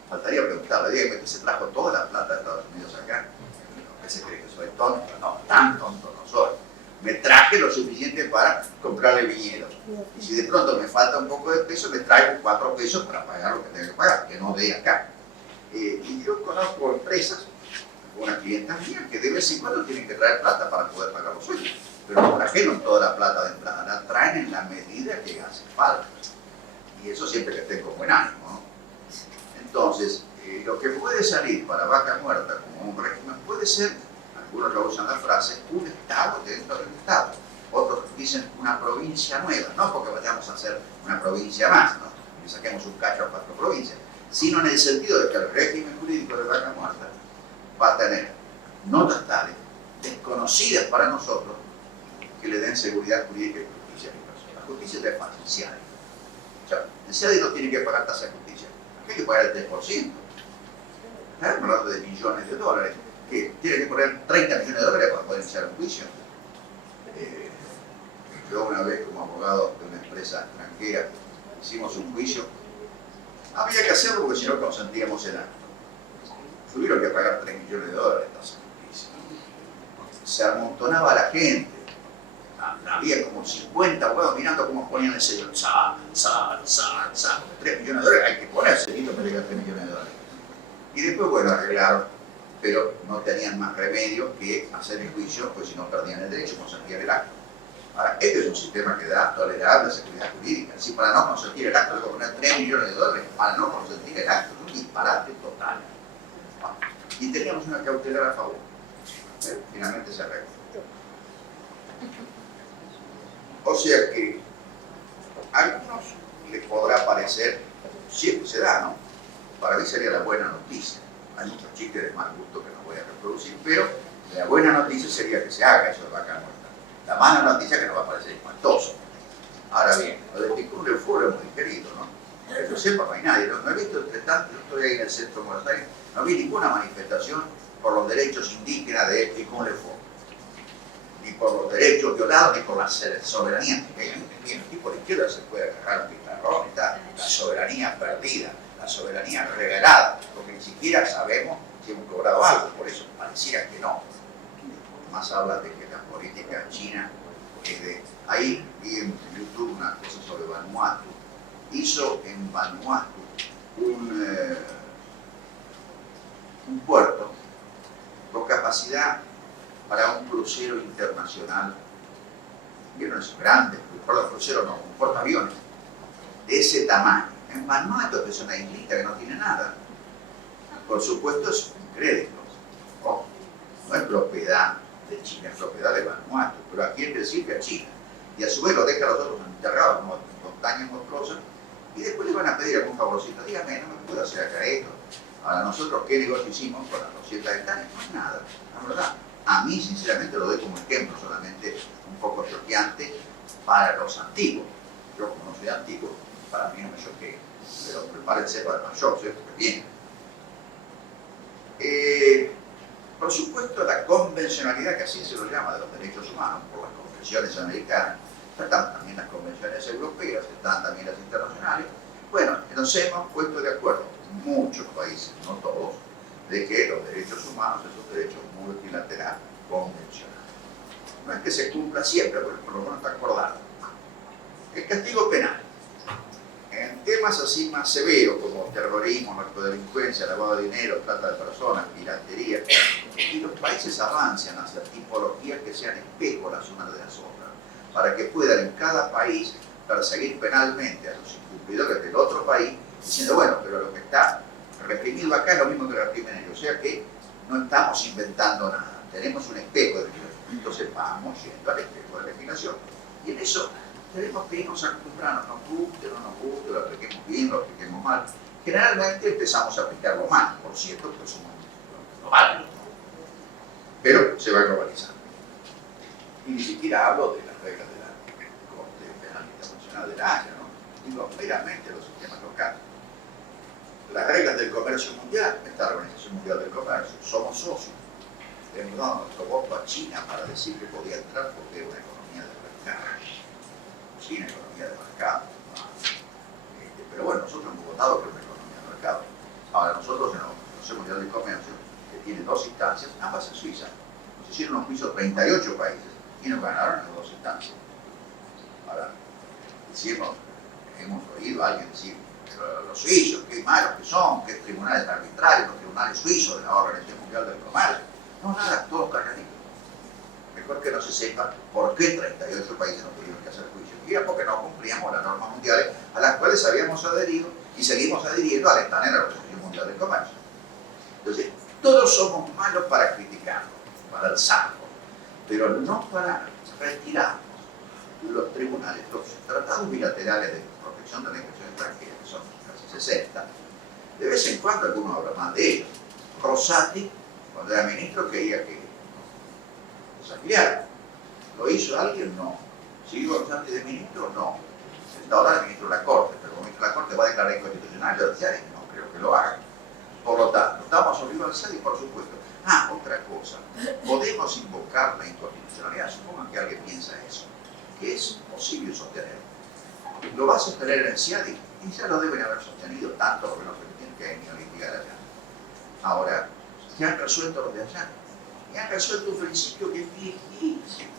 faltaría preguntarle, dígame que se trajo toda la plata de Estados Unidos acá. ¿Qué se cree que soy tonto? No, tan tonto no soy. Me traje lo suficiente para comprarle viñedos. Y si de pronto me falta un poco de peso, me traigo 4 pesos para pagar lo que tengo que pagar, que no dé acá. Y yo conozco empresas, algunas clientas mías, que de vez en cuando tienen que traer plata para poder pagar los suyos. Pero no trajeron toda la plata de entrada, la traen en la medida que hace falta. Y eso siempre que estén con buen ánimo, ¿no? Entonces, lo que puede salir para Vaca Muerta como un régimen puede ser, algunos lo usan la frase, un Estado dentro del Estado. Otros dicen una provincia nueva, no porque vayamos a hacer una provincia más, ¿no? Y saquemos un cacho a 4 provincias, sino en el sentido de que el régimen jurídico de Vaca Muerta va a tener notas tales, desconocidas para nosotros, que le den seguridad jurídica y justicia a la persona. La justicia es fácil, si hay. O sea, el CIADI no tiene que pagar tasa de justicia, hay que pagar el 3%. Estamos hablando de millones de dólares, que tiene que poner 30 millones de dólares para poder iniciar un juicio. Yo una vez como abogado de una empresa extranjera hicimos un juicio, había que hacerlo porque si no consentíamos el acto. Tuvieron que pagar 3 millones de dólares de tasa de justicia. Se amontonaba la gente. Había como 50 abogados mirando cómo ponían el sello. 3 millones de dólares, hay que ponerse listo para llegar a 3 millones de dólares. Y después, bueno, arreglaron, pero no tenían más remedio que hacer el juicio, pues si no perdían el derecho, consentían el acto. Ahora, este es un sistema que da tolerable seguridad jurídica. Si para no consentir el acto debo poner 3 millones de dólares, para no consentir el acto, es un disparate total. Bueno, y teníamos una cautelar a favor. Finalmente se arregló. O sea que a algunos les podrá parecer, siempre se da, ¿no? Para mí sería la buena noticia. Hay muchos chistes de mal gusto que no voy a reproducir, pero la buena noticia sería que se haga eso de Vaca Muerta. La mala noticia es que nos va a parecer espantoso. Ahora bien, lo de Leopoldo es muy querido, ¿no? Que yo sepa, no hay nadie. No he visto, entre tanto, yo estoy ahí en el centro de Buenos Aires, no vi ninguna manifestación por los derechos indígenas de Econ Lefort, ni por los derechos violados, ni por la soberanía. Que el tipo de izquierda se puede agarrar un pizarrón, está la soberanía perdida, la soberanía regalada, porque ni siquiera sabemos si hemos cobrado algo, por eso pareciera que no. Más habla de que la política china es de... Ahí vi en YouTube una cosa sobre Vanuatu. Hizo en Vanuatu un puerto con capacidad para un crucero internacional. ¿Vieron esos grandes? Perdón, crucero no, un portaaviones de ese tamaño. En Vanuatu, que es una islita que no tiene nada. Por supuesto es un crédito. Oh, no es propiedad de China, es propiedad de Vanuatu, pero ¿a quién le sirve? A China. Y a su vez lo deja a los otros enterrados como montañas monstruosas y después le van a pedir algún favorcito. Dígame, no me puedo hacer acá esto. Ahora, nosotros, ¿qué negocio hicimos con las 200 hectáreas? No es nada, la verdad. A mí, sinceramente, lo doy como ejemplo, solamente un poco choqueante para los antiguos. Yo, como no soy antiguo, para mí no me choquea, pero prepárense para los shocks, porque vienen. Por supuesto, la convencionalidad, que así se lo llama, de los derechos humanos, por las convenciones americanas, están también las convenciones europeas, están también las internacionales. Bueno, nos hemos puesto de acuerdo, muchos países, no todos, de que los derechos humanos son derechos multilaterales convencionales. No es que se cumpla siempre, pero por lo menos está acordado. El castigo penal. En temas así más severos como terrorismo, narcodelincuencia, lavado de dinero, trata de personas, piratería, y los países avancen hacia tipologías que sean espejos las unas de las otras, para que puedan en cada país perseguir penalmente a los incumplidores del otro país, diciendo, bueno, pero lo que está reprimido acá es lo mismo que reprimen ellos, o sea que no estamos inventando nada, tenemos un espejo de legislación, entonces vamos yendo al espejo de legislación, y en eso tenemos que irnos acostumbrando, nos guste, no nos guste, lo apliquemos bien, lo apliquemos mal. Generalmente empezamos a aplicarlo mal, por cierto, porque somos globales, pero se va globalizando. Y ni siquiera hablo de las reglas de la Corte Penal Internacional de la Haya, ¿no? Digo meramente los sistemas locales. Las reglas del comercio mundial, está la Organización Mundial del Comercio, somos socios. Le hemos dado nuestro voto a China para decir que podía entrar porque era una economía de mercado. China, economía de mercado. Pero bueno, nosotros hemos votado por una economía de mercado. Ahora, nosotros en el Consejo Mundial del Comercio, que tiene dos instancias, ambas en Suiza, nos hicieron un juicio 38 países y nos ganaron en las dos instancias. Ahora, decimos, hemos oído a alguien decir, los suizos, qué malos que son, qué tribunales arbitrarios, los tribunales suizos de la Organización Mundial del Comercio. No, nada, todos calladitos. Mejor que no se sepa por qué 38 países no tuvieron que hacer juicio. Y era porque no cumplíamos las normas mundiales a las cuales habíamos adherido y seguimos adhiriendo al estar en la Organización Mundial del Comercio. Entonces, todos somos malos para criticarnos, para alzarnos, pero no para retirarnos. Los tribunales, los tratados bilaterales de protección de la inversión extranjera, que son casi 60, de vez en cuando algunos hablan más de ellos. Rosati, cuando era ministro, quería que los ampliara. ¿Lo hizo alguien? No. ¿Siguió Rosati de ministro? No. Está ahora el ministro de la Corte, pero el ministro de la Corte va a declarar inconstitucional, yo decía, no creo que lo haga. Por lo tanto, estamos obligados y por supuesto. Otra cosa, podemos invocar la inconstitucionalidad, supongan que alguien piensa eso, que es posible sostener. Lo va a sostener en el CIADI y ya lo deben haber sostenido tanto los que tienen que venir a litigar allá. Ahora, ya han resuelto los de allá, y han resuelto un principio que es viejísimo,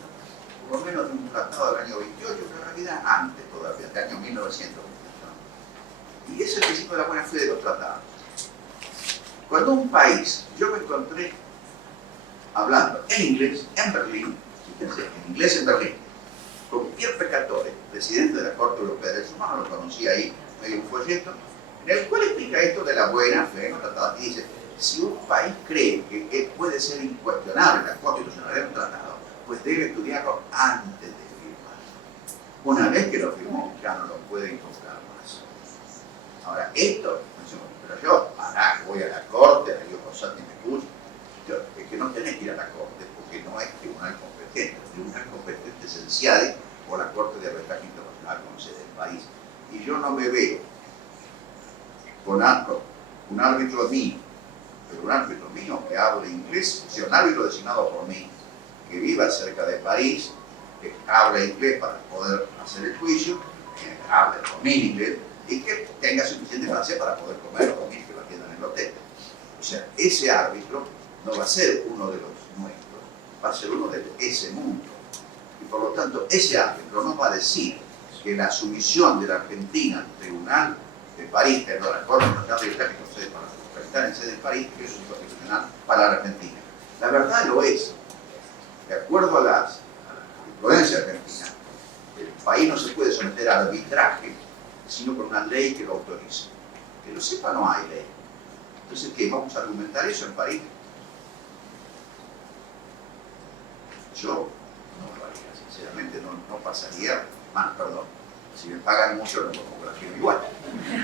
por lo menos de un tratado del año 28, pero en realidad antes todavía, del año 1900. Y es el principio de la buena fe de los tratados. Cuando un país, yo me encontré hablando en inglés en Berlín, fíjense, en inglés en Berlín, con Pierre Pecatore, presidente de la Corte Europea de Derechos Humanos, lo conocí ahí, me dio un folleto, en el cual explica esto de la buena fe en los tratados y dice, si un país cree que puede ser incuestionable la constitucionalidad de un tratado, pues debe estudiarlo antes de firmarlo. Una vez que lo firmó, ya no lo puede invocar más. Ahora, esto, pero yo, voy a la Corte, le digo, Rosati me escucha, es que no tenés que ir a la Corte, porque no es tribunal competente, el tribunal competente es el CIADI o la Corte de Arbitraje Internacional con sede del país. Y yo no me veo pero un árbitro mío que hable inglés, o sea, un árbitro designado por mí, que viva cerca de París, que hable inglés para poder hacer el juicio, que hable dominio inglés y que tenga suficiente francés para poder comer o dormir, que lo atiendan en el hotel. O sea, ese árbitro no va a ser uno de los nuestros, va a ser uno de ese mundo. Y por lo tanto, ese árbitro no va a decir que la sumisión de la Argentina al Tribunal de París, perdón, la Corte Internacional de Arbitraje para estar en sede de París, que es un constitucional para la Argentina. La verdad lo es. De acuerdo a la jurisprudencia argentina, el país no se puede someter al arbitraje sino con una ley que lo autorice. Que lo sepa, no hay ley. Entonces, ¿qué? ¿Vamos a argumentar eso en París? Yo no lo haría, sinceramente no pasaría, perdón, si me pagan mucho no pongo la firma igual.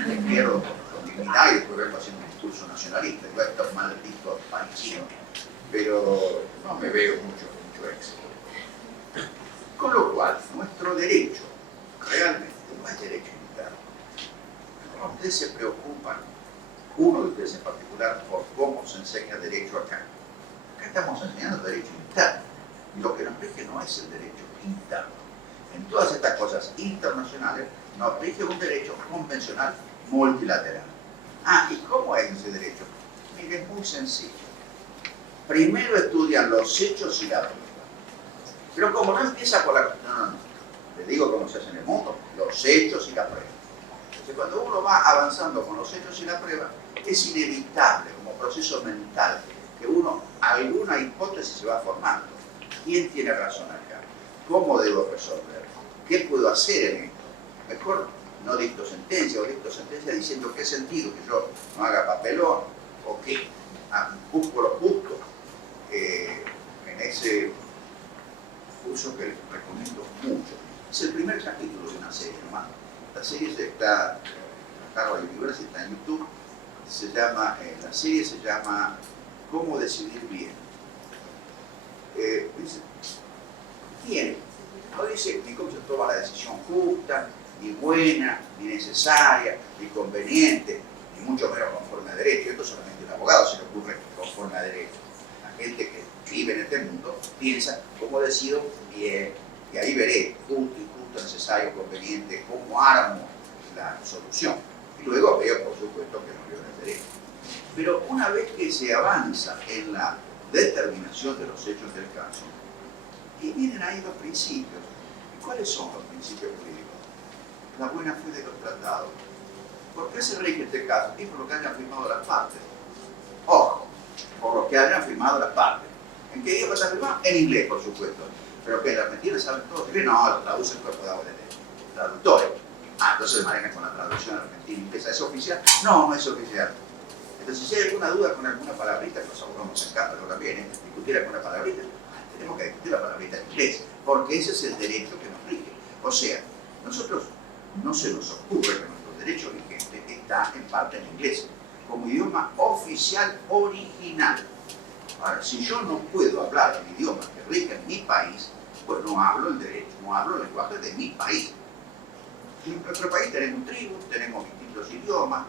Me pierdo con dignidad y después vengo haciendo un discurso nacionalista, igual estos malditos parisinos, pero no me veo mucho éxito. Con lo cual, nuestro derecho realmente no es derecho interno. Ustedes se preocupan, uno de ustedes en particular, por cómo se enseña derecho acá. Acá estamos enseñando derecho interno. Y lo que nos rige no es el derecho interno. En todas estas cosas internacionales nos rige un derecho convencional multilateral. ¿Y cómo es ese derecho? Mire, es muy sencillo. Primero estudian los hechos y la prueba. Pero como no empieza por la... No. Les digo cómo se hace en el mundo. Los hechos y la prueba. Entonces, cuando uno va avanzando con los hechos y la prueba, es inevitable, como proceso mental, que uno, alguna hipótesis se va formando. ¿Quién tiene razón acá? ¿Cómo debo resolver? ¿Qué puedo hacer en esto? Mejor no dicto sentencia, o dicto sentencia diciendo qué sentido que yo no haga papelón, o que busco lo justo. En ese curso que les recomiendo mucho. Es el primer capítulo de una serie, nomás. La serie está en Harvard University, está en YouTube. La serie se llama ¿Cómo decidir bien? Dice, no dice ni cómo se toma la decisión justa, ni buena, ni necesaria, ni conveniente, ni mucho menos conforme a derecho. Esto solamente a un abogado se le ocurre conforme a derecho. La gente que vive en este mundo piensa cómo decido bien, y ahí veré justo, injusto, necesario, conveniente, cómo armo la solución. Y luego veo, por supuesto, que no veo en el derecho. Pero una vez que se avanza en la determinación de los hechos del caso, y vienen ahí los principios. ¿Y cuáles son los principios jurídicos? La buena fe de los tratados. ¿Por qué se rige este caso? Y por lo que hayan firmado las partes. Ojo, por lo que hayan firmado las partes. ¿En qué idioma está firmado? En inglés, por supuesto. Pero que en Argentina saben todos inglés. No, lo traduce el cuerpo de abogados. Traductores. Entonces se manejan con la traducción argentina-inglesa. ¿Es oficial? No, no es oficial. Entonces, si hay alguna duda con alguna palabrita, que los abogados nos encanta, yo también, discutir alguna palabrita, tenemos que discutir la palabrita en inglés, porque ese es el derecho que nos rige. O sea, nosotros no se nos ocurre que nuestro derecho vigente está en parte en inglés, como idioma oficial original. Ahora, si yo no puedo hablar el idioma que rige en mi país, pues no hablo el derecho, no hablo el lenguaje de mi país. En nuestro país tenemos tribus, tenemos distintos idiomas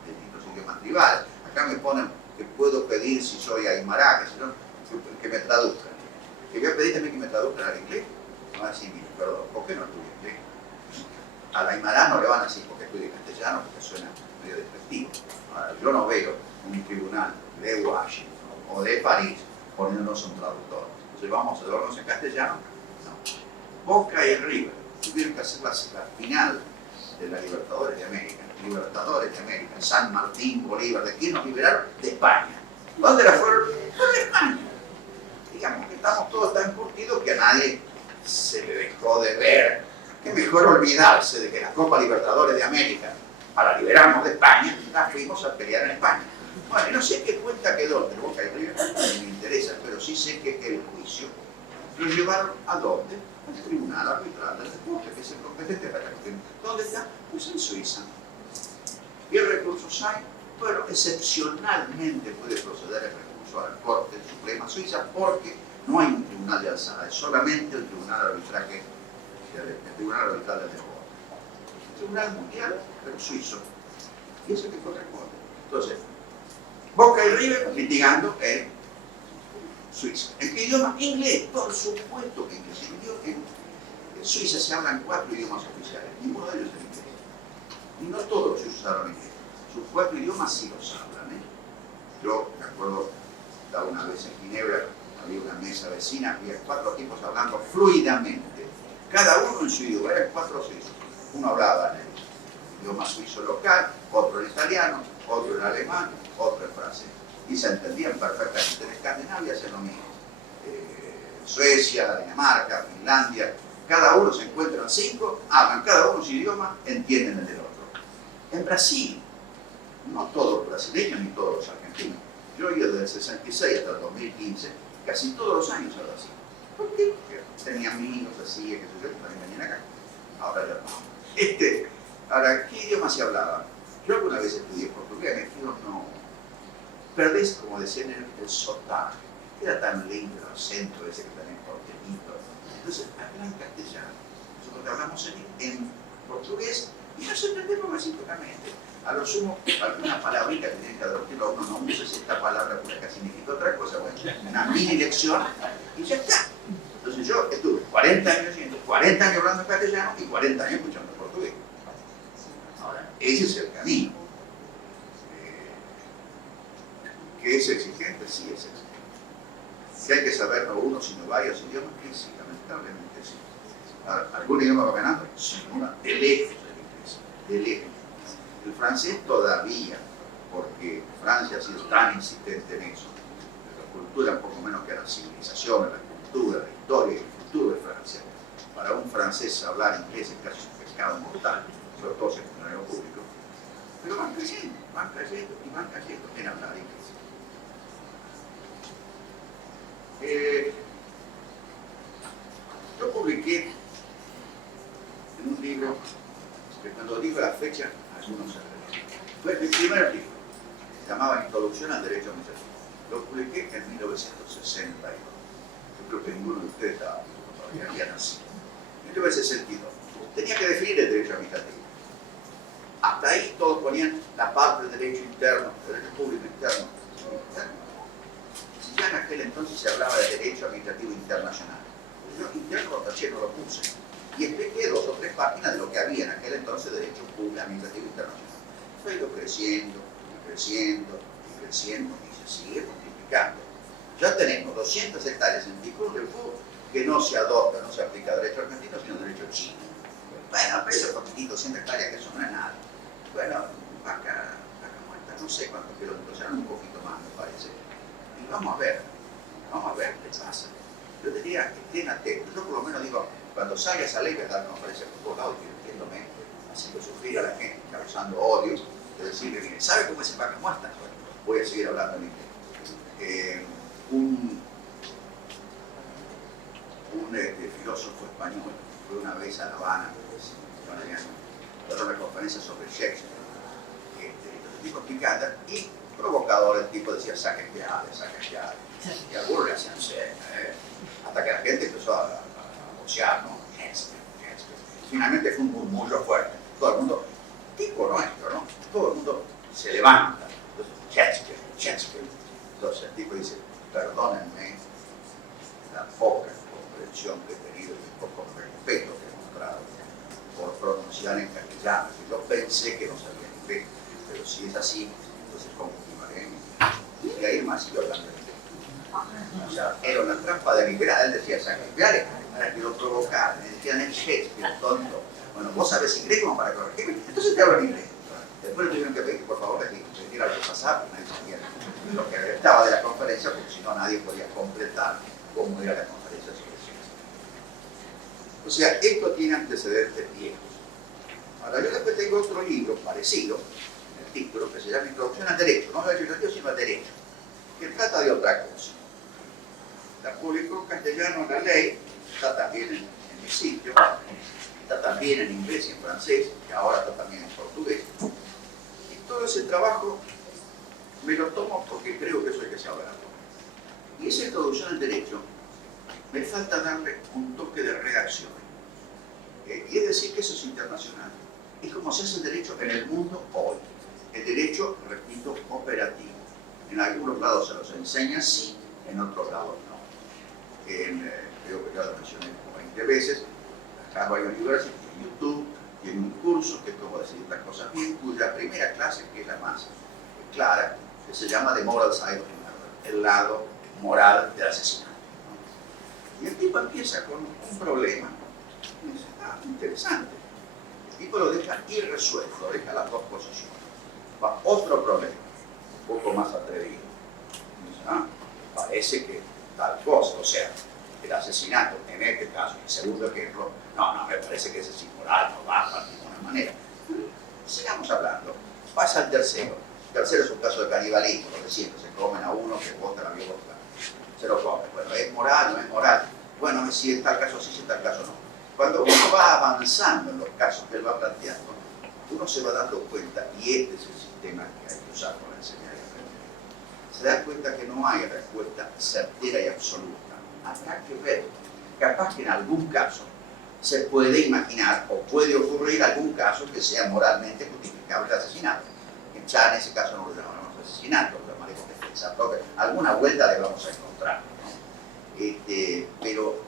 tribales. Acá me ponen que puedo pedir si soy aymara, que me traduzcan. ¿Que voy a pedir también que me traduzcan al inglés? No van a decir, mire, perdón, ¿por qué no estudio inglés? Al aymara no le van a decir porque estudia castellano, porque suena medio despectivo. Ahora, yo no veo un tribunal de Washington o de París poniéndonos un traductor. Entonces vamos a hablarnos en castellano. No. Boca y River tuvieron que hacer la final de la Libertadores de América. Libertadores de América, San Martín, Bolívar, ¿de quién nos liberaron? De España. ¿Dónde la fueron? De España. Digamos que estamos todos tan curtidos que a nadie se le dejó de ver. Que mejor olvidarse de que la Copa Libertadores de América, para liberarnos de España, la fuimos a pelear en España. Bueno, y no sé qué cuenta quedó entre Boca y River, no me interesa, pero sí sé que el juicio lo llevaron ¿a dónde? Al Tribunal Arbitral del Deporte, que es el competente para la cuestión. ¿Dónde está? Pues en Suiza. ¿Qué recursos hay? Bueno, excepcionalmente puede proceder el recurso a la Corte Suprema Suiza porque no hay un tribunal de alzada, es solamente el Tribunal Arbitral del Deporte. El Tribunal Mundial, pero suizo. Y eso que corresponde. Entonces, Boca y River litigando en Suiza. ¿En qué idioma? Inglés. Por supuesto que inglés. En Suiza se hablan 4 idiomas oficiales. Ninguno de ellos es inglés. Y no todos los suizos hablan inglés. Sus 4 idiomas sí los hablan. Yo me acuerdo, estaba una vez en Ginebra, había una mesa vecina, había 4 tipos hablando fluidamente. Cada uno en su idioma, eran 4 suizos. Uno hablaba en el idioma suizo local, otro en italiano, otro en alemán, otro en francés. Y se entendían perfectamente. En Escandinavia hacen lo mismo. Suecia, Dinamarca, Finlandia, cada uno se encuentran 5, hablan cada uno su idioma, entienden el del otro. En Brasil, no todos los brasileños ni todos los argentinos. Yo he ido desde el 66 hasta el 2015, casi todos los años a Brasil. ¿Por qué? Porque tenía amigos así, que yo también venían acá. Ahora ya no. Ahora, ¿qué idioma se hablaba? Yo alguna vez estudié portugués, me dijeron, no, perdés, como decían, el sotaje. Era tan lindo el acento ese que tenés porteñito. Entonces, hablan castellano. Nosotros hablamos en portugués y nos entendemos recíprocamente. A lo sumo, alguna palabrita que tienen que advertirlo a uno, no uses esta palabra porque acá significa otra cosa. Bueno, una mini lección y ya está. Entonces yo estuve 40 años yendo, 40 años hablando castellano y 40 años escuchando portugués. Ahora, ese es el camino. ¿Que es exigente? Sí, es exigente. Si hay que saber no uno, sino varios idiomas, que sí, lamentablemente sí. Ahora, ¿algún idioma va ganando? Sin duda, de lejos el inglés, de lejos. El francés todavía, porque Francia ha sido tan insistente en eso. La cultura, un poco menos que la civilización, la cultura, la historia y el futuro de Francia. Para un francés hablar inglés es casi un pecado mortal, sobre todo en el funcionario público. Pero van creciendo en hablar inglés. Yo publiqué en un libro, que cuando digo la fecha, algunos se ríen. Fue mi primer artículo, se llamaba Introducción al Derecho Administrativo. Lo publiqué en 1962. Yo creo que ninguno de ustedes todavía había nacido. En 1962. Tenía que definir el derecho administrativo. Hasta ahí todos ponían la parte del derecho interno, derecho público interno. Ya en aquel entonces se hablaba de derecho administrativo internacional. Yo interno lo taché, no lo puse. Y expliqué 2 o 3 páginas de lo que había en aquel entonces de derecho público administrativo internacional. Esto ha ido creciendo, y se sigue multiplicando. Ya tenemos 200 hectáreas en Ticún del Fútbol que no se adopta, no se aplica derecho argentino, sino derecho chino. Bueno, pero eso poquitito, 200 hectáreas, que eso no es nada. Bueno, vaca muerta, no sé cuántos kilómetros, serán un poquito más, me parece. Y vamos a ver qué pasa. Yo diría que estén atentos. Yo por lo menos digo, cuando salga esa ley, voy a dar conferencias por todos lados, divirtiéndome, haciendo sufrir a la gente, causando odio, de decirle, mire, ¿sabe cómo es el vaca muerta? Bueno, voy a seguir hablando en inglés. Un filósofo español fue una vez a La Habana, dar una conferencia sobre Shakespeare. El tipo explicando y provocador, el tipo decía, saque piade. Y algunos le hacían hasta que la gente empezó a vocear, ¿no? Shakespeare. Finalmente fue un murmullo fuerte. Todo el mundo, tipo nuestro, ¿no? Todo el mundo se levanta. Entonces, Shakespeare. Entonces el tipo dice, perdónenme la poca comprensión que he tenido y el poco respeto que he mostrado por pronunciar en castellano. Yo pensé que no sabía inglés, pero si es así, entonces continuaré. Y ahí más siguió hablando de inglés. O sea, era una trampa deliberada. Él decía, Shakespeare, para que lo provocara. Me decían, es Shakespeare, tonto. Bueno, vos sabés inglés como para corregirme, entonces te hablo en inglés. Después le tuvieron que pedir que por favor les diera algo pasar, porque nadie sabía lo que estaba de la conferencia, porque si no nadie podía completar cómo era la conferencia sobre eso. O sea, esto tiene antecedentes viejos. Ahora, yo después tengo otro libro parecido, en el título, que se llama Introducción al Derecho, no al legislativo, sino al derecho, que trata de otra cosa. La publicó en castellano la ley, está también en mi sitio, está también en inglés y en francés, y ahora está también en portugués. Y todo ese trabajo me lo tomo porque creo que eso hay que saberlo. Y esa introducción al derecho, me falta darle un toque de redacción. Y es decir que eso es internacional. Es como se hace el derecho en el mundo hoy. El derecho, repito, operativo. En algunos lados se los enseña, sí, en otros lados no. Creo que ya lo mencioné como 20 veces, la Harvard University, YouTube, tiene un curso que es como decir las cosas bien, cuya primera clase, que es la más clara, que se llama The Moral Side of Murder, el lado moral del asesinato, ¿no? Y el tipo empieza con un problema. Y dice, interesante. El tipo lo deja irresuelto, deja las dos posiciones. Va otro problema, un poco más atrevido. Y dice, parece que tal cosa, o sea, el asesinato, en este caso, el segundo ejemplo, no, me parece que ese es inmoral, no va de ninguna manera. Sigamos hablando. Pasa al tercero. El tercero es un caso de canibalismo, lo de siempre, se comen a uno que bota la biología. Se lo comen. Bueno, ¿es moral? ¿No es moral? Bueno, si en tal caso sí, si en tal caso no. Cuando uno va avanzando en los casos que él va planteando, uno se va dando cuenta, y este es el sistema que hay que usar para enseñar y aprender. Se da cuenta que no hay respuesta certera y absoluta. Habrá que ver. Capaz que en algún caso se puede imaginar o puede ocurrir algún caso que sea moralmente justificable el asesinato. Ya en ese caso no lo llamaremos asesinato, lo llamaremos defensa propia. Alguna vuelta le vamos a encontrar, ¿no? Pero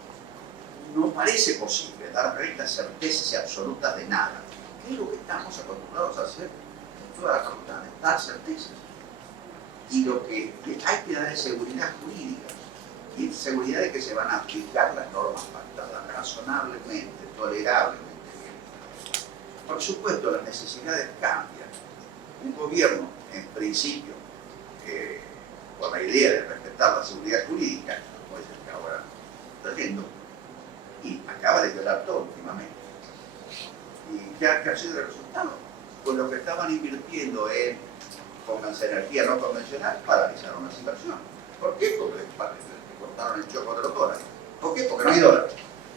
no parece posible dar reglas certezas y absolutas de nada. ¿Qué es lo que estamos acostumbrados a hacer en todas las facultades? Dar certezas. Y lo que hay que dar es seguridad jurídica. Y seguridad de que se van a aplicar las normas pactadas razonablemente, tolerablemente bien. Por supuesto, las necesidades cambian. Un gobierno, en principio, con la idea de respetar la seguridad jurídica, como es el que ahora está yendo, y acaba de violar todo últimamente. ¿Y qué ha sido el resultado? Pues lo que estaban invirtiendo en, pónganse, energía no convencional, paralizaron las inversiones. ¿Por qué? Porque cortaron el choco de los dólares. ¿Por qué? Porque no hay dólares.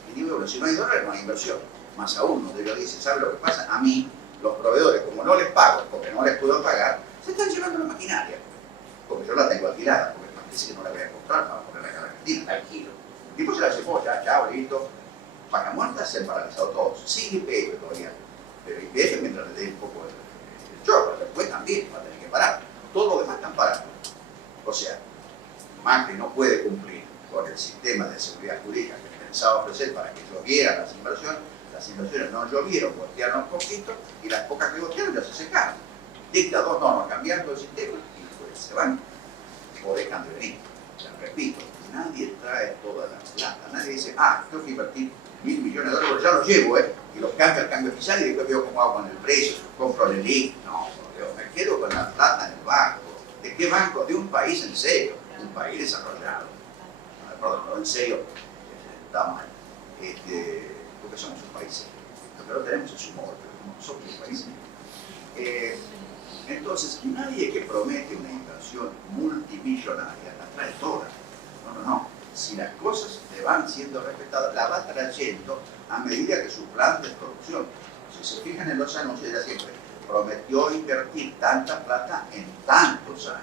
Y digo, bueno, si no hay dólares, no hay inversión. Más aún, donde yo dice, ¿sabe lo que pasa? A mí, los proveedores, como no les pago, porque no les puedo pagar, se están llevando la maquinaria. Porque yo la tengo alquilada, porque parece que no la voy a comprar para ponerla acá en Argentina, la alquilo. El tipo se la llevó, ya, chao, listo. Paga muerta, se han paralizado todos. Sí, IPF todavía. Pero IPF mientras le dé un poco el choco, después también va a tener que parar. Todo lo demás están parando. O sea, Macri no puede cumplir con el sistema de seguridad jurídica que pensaba ofrecer para que llovieran las inversiones no llovieron, voltearon un poquito y las pocas que voltearon ya se secaron. Dicta dos normas, cambiando el sistema y pues se van o dejan de venir. O sea, repito, nadie trae toda la plata, nadie dice, tengo que invertir $1.000 millones de dólares, ya los llevo, y los cambio al cambio oficial y después veo cómo hago con el precio, compro el link. No, yo me quedo con la plata en el banco. ¿De qué banco? De un país en serio, un país desarrollado. Perdón, no en serio, está mal. Porque somos un país serio. Lo que no tenemos es humor, pero somos un país serio. Entonces, nadie que promete una inversión multimillonaria la trae toda. No. Si las cosas le van siendo respetadas, la va trayendo a medida que su plan de producción. Si se fijan en los anuncios, ya siempre prometió invertir tanta plata en tantos años.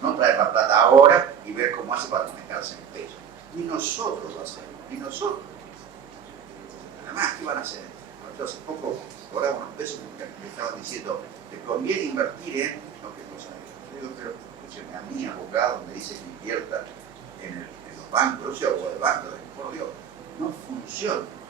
No traer la plata ahora y ver cómo hace para manejarse en pesos. Ni nosotros lo hacemos, ni nosotros. Además, ¿qué van a hacer? Yo hace poco cobraba unos pesos que me estaban diciendo, te conviene invertir en, no qué cosa. Yo digo, pero escúcheme, a mí, abogado, me dice que invierta en los bancos, yo soy abogado de banco, por Dios,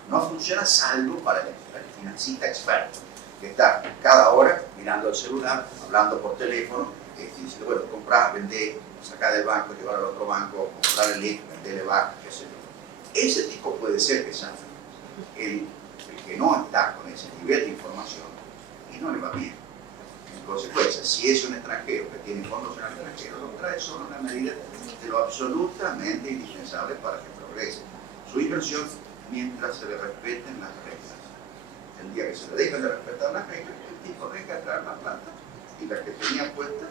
no funciona salvo para el financista experto, que está cada hora mirando el celular, hablando por teléfono, diciendo, bueno, comprar, vender, sacar del banco, llevar al otro banco, comprar el link, venderle bajo, qué sé yo. Ese tipo puede ser que salga. El que no está con ese nivel de información y no le va bien. En consecuencia, si es un extranjero que tiene fondos en el extranjero, lo trae solo una medida de lo absolutamente indispensable para que progrese su inversión mientras se le respeten las reglas. El día que se le dejan de respetar las reglas, el tipo deja de traer la plata y la que tenía puesta,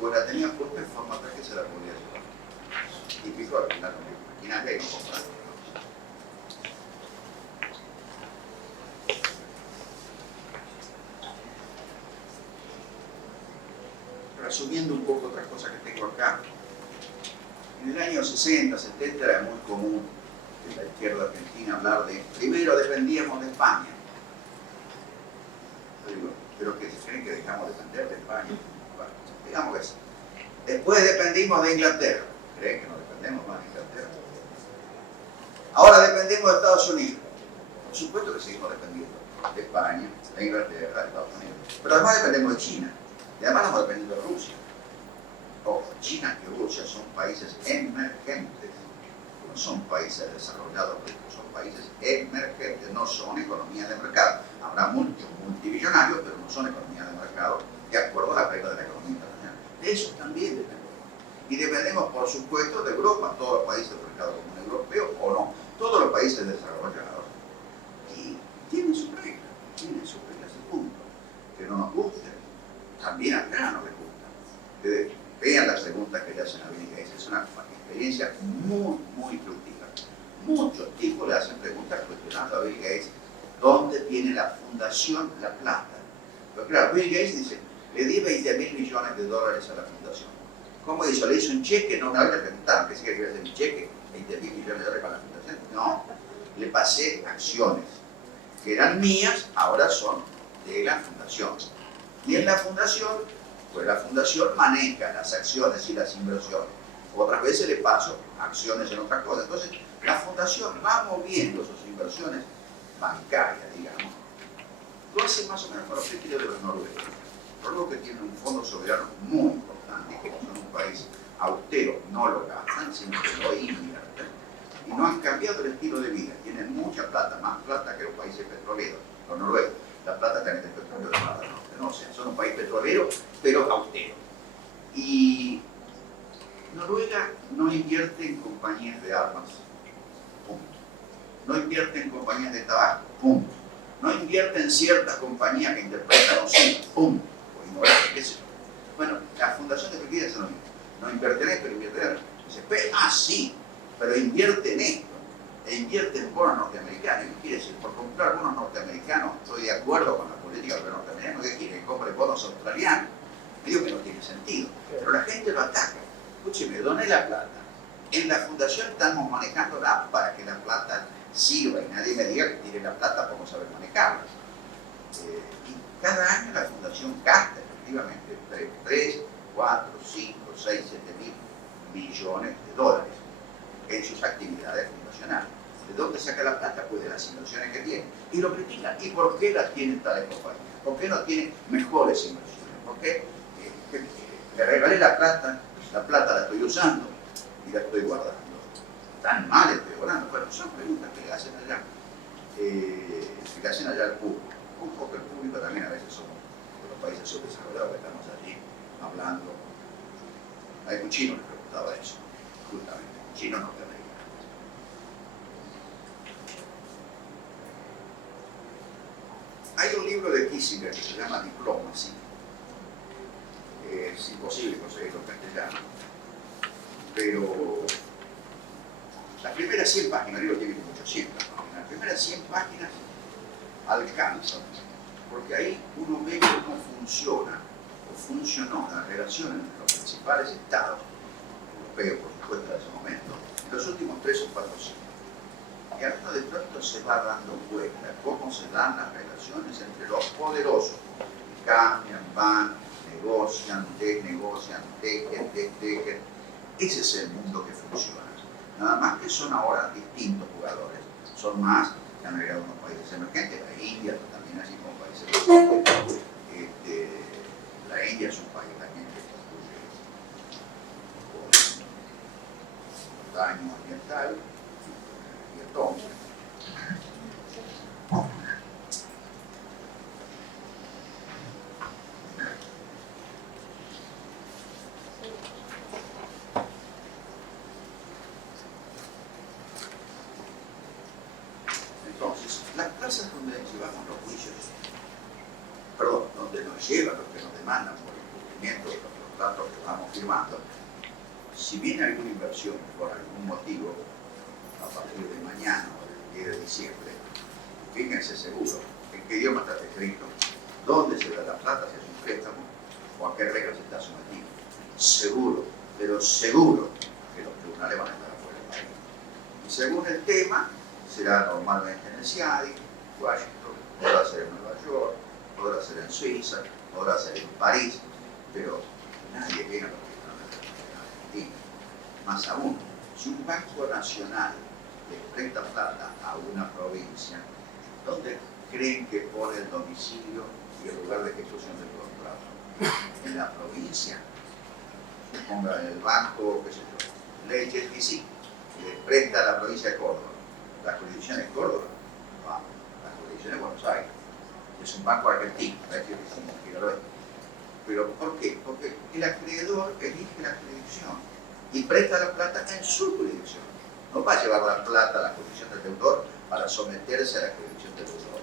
pues la tenía puesta en forma tal que se la podía llevar. Típico al final con maquinaria y no comprar. Resumiendo un poco otras cosas que tengo acá. En el año 60, 70 era muy común en la izquierda argentina hablar de, primero dependíamos de España. Yo digo, pero que se creen que dejamos de depender de España. Bueno, digamos eso. Después dependimos de Inglaterra. ¿Creen que no dependemos más de Inglaterra? Ahora dependemos de Estados Unidos. Por supuesto que seguimos dependiendo de España, de Inglaterra, de Estados Unidos. Pero además dependemos de China. Y además estamos dependiendo de Rusia. Ojo, China y Rusia son países emergentes. No son países desarrollados ricos, son países emergentes. No son economías de mercado. Habrá muchos multimillonarios, pero no son economías de mercado de acuerdo a la regla de la economía internacional. De eso también dependemos. Y dependemos, por supuesto, de Europa, todos los países del mercado común europeo o no, todos los países desarrollados. Y tienen sus reglas y punto. Que no nos gusten, también acá no les gusta. Vean las preguntas que le hacen a Bill Gates, es una experiencia muy, muy fructífera. Muchos tipos le hacen preguntas cuestionando a Bill Gates dónde tiene la fundación la plata. Pero claro, Bill Gates dice, le di 20.000 millones de dólares a la fundación. ¿Cómo hizo? ¿Le hizo un cheque? No, una vez le preguntaron que si quería hacer un cheque, 20.000 millones de dólares para la fundación. No, le pasé acciones que eran mías, ahora son de la fundación. Y en la fundación, pues la fundación maneja las acciones y las inversiones. Otras veces le paso acciones en otras cosas. Entonces, la fundación va moviendo sus inversiones bancarias, digamos. Lo hace más o menos para los criterios de los noruegos. Noruegos que tienen un fondo soberano muy importante, que son un país austero, no lo gastan, sino que lo invierten. Y no han cambiado el estilo de vida. Tienen mucha plata, más plata que los países petroleros, los noruegos. La plata también es petróleo de Mar del Norte, ¿no? O sea, son un país petrolero, pero austero. Y Noruega no invierte en compañías de armas, punto. No invierte en compañías de tabaco, punto. No invierte en ciertas compañías que interpretan los signos, punto. Qué sé yo. Bueno, la Fundación de Liquidez es lo mismo. No invierte en esto, invierte en esto. Dice, sí, pero invierte en esto. E invierte en bonos norteamericanos. ¿Qué quiere decir? Por comprar bonos norteamericanos, estoy de acuerdo con la política de los norteamericanos. ¿Qué quiere? Que compre bonos australianos. Digo que no tiene sentido. Pero la gente lo ataca. Escúcheme, doné la plata. En la fundación estamos manejándola para que la plata sirva y nadie me diga que tire la plata por no saber manejarla. Y cada año la fundación gasta efectivamente entre 3, 4, 5, 6, 7 mil millones de dólares en sus actividades fundacionales. ¿De dónde saca la plata? Pues de las inversiones que tiene. Y lo critican. ¿Y por qué las tienen tales compañías? ¿Por qué no tienen mejores inversiones? ¿Por qué le regalé la plata la estoy usando y la estoy guardando? ¿Tan mal estoy guardando? Bueno, son preguntas que le hacen allá. Que le hacen allá al público. Un poco el público también a veces somos de los países subdesarrollados que estamos allí hablando. A un chino le preguntaba eso, justamente, un chino norteamericano. Hay un libro de Kissinger que se llama Diplomacy. Es imposible conseguirlo en castellano, pero las primeras 100 páginas, el libro tiene 800 páginas, las primeras 100 páginas alcanzan, porque ahí uno ve cómo funciona o funcionó la relación entre los principales estados, europeos por supuesto en ese momento, en los últimos 3 o 4 siglos. Y ahora de pronto se va dando cuenta cómo se dan las relaciones entre los poderosos, que cambian, van, negocian, desnegocian, tejen. Ese es el mundo que funciona. Nada más que son ahora distintos jugadores. Son más que han agregado unos países emergentes. La India también así como países emergentes. La India es un país también que construye con daño ambiental y atómico. Donde llevamos los juicios, donde nos llevan los que nos demandan por el cumplimiento de los contratos que vamos firmando, si viene alguna inversión por algún motivo a partir de mañana o del 10 de diciembre, fíjense seguro en qué idioma está escrito, dónde se da la plata, si es un préstamo o a qué reglas está sometido. Seguro, pero seguro que los tribunales van a estar afuera del país. Y según el tema, será normalmente en el CIADI, Washington, podrá ser en Nueva York, podrá ser en Suiza, podrá ser en París, pero nadie viene a los tribunales. Más aún, si un banco nacional le presta plata a una provincia, ¿dónde creen que pone el domicilio y el lugar de ejecución del contrato? En la provincia. Ponga el banco, qué sé yo, Ley 85, le presta a la provincia de Córdoba. ¿La jurisdicción es Córdoba? No, la jurisdicción es Buenos Aires. Es un banco argentino, la Ley 85, ¿pero por qué? Porque el acreedor elige la jurisdicción y presta la plata en su jurisdicción. No va a llevar la plata a la jurisdicción del deudor para someterse a la jurisdicción del deudor.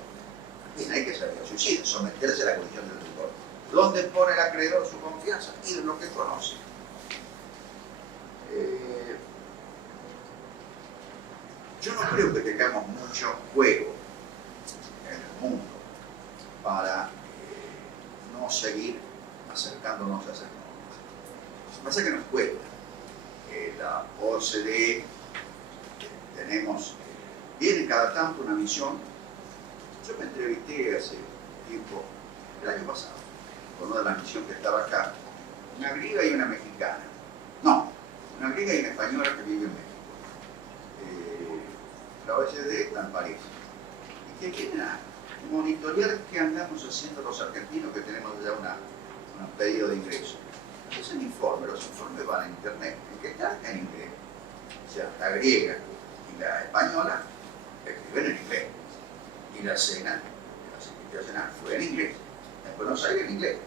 Bien, hay que saber suicidio, someterse a la jurisdicción del deudor. ¿Dónde pone el acreedor su confianza? Y en lo que conoce. Yo no creo que tengamos mucho juego en el mundo para no seguir acercándonos a esas normas. Lo que pasa es que nos cuesta. La OCDE viene cada tanto una misión. Yo me entrevisté hace tiempo, el año pasado, con una de las misiones que estaba acá, una griega y una mexicana. No, una griega y una española que vive en México. La OCDE está en París. Y que vienen a monitorear qué andamos haciendo los argentinos que tenemos ya un pedido de ingreso. Es un informe, los informes van a internet, el que está en inglés. O sea, la griega y la española escriben en inglés. Y la cena fue en inglés. En Buenos Aires en inglés.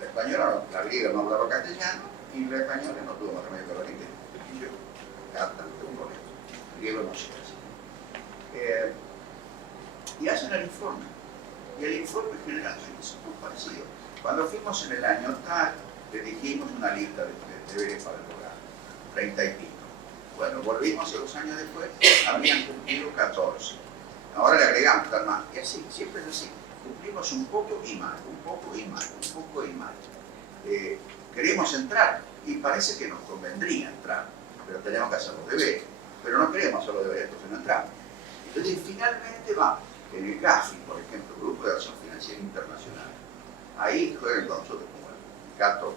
La española, la griega no hablaba castellano y la española no tuvo más remedio que hablar inglés. Y yo, carta, no tengo un problema. El griego no se hace. Y hacen el informe. Y el informe generalmente es muy parecido. Cuando fuimos en el año tal, le dijimos una lista de deberes para el hogar, 30 y pico. Bueno, volvimos 2 años después, habían cumplido 14. Ahora le agregamos tal más. Y así, siempre es así. Cumplimos un poco y mal, un poco y mal, un poco y mal. Queremos entrar y parece que nos convendría entrar, pero tenemos que hacer los deberes. Pero no queremos hacer los deberes, entonces no entramos. Entonces finalmente vamos. En el GAFI, por ejemplo, Grupo de Acción Financiera Internacional, ahí juegan con nosotros como el gato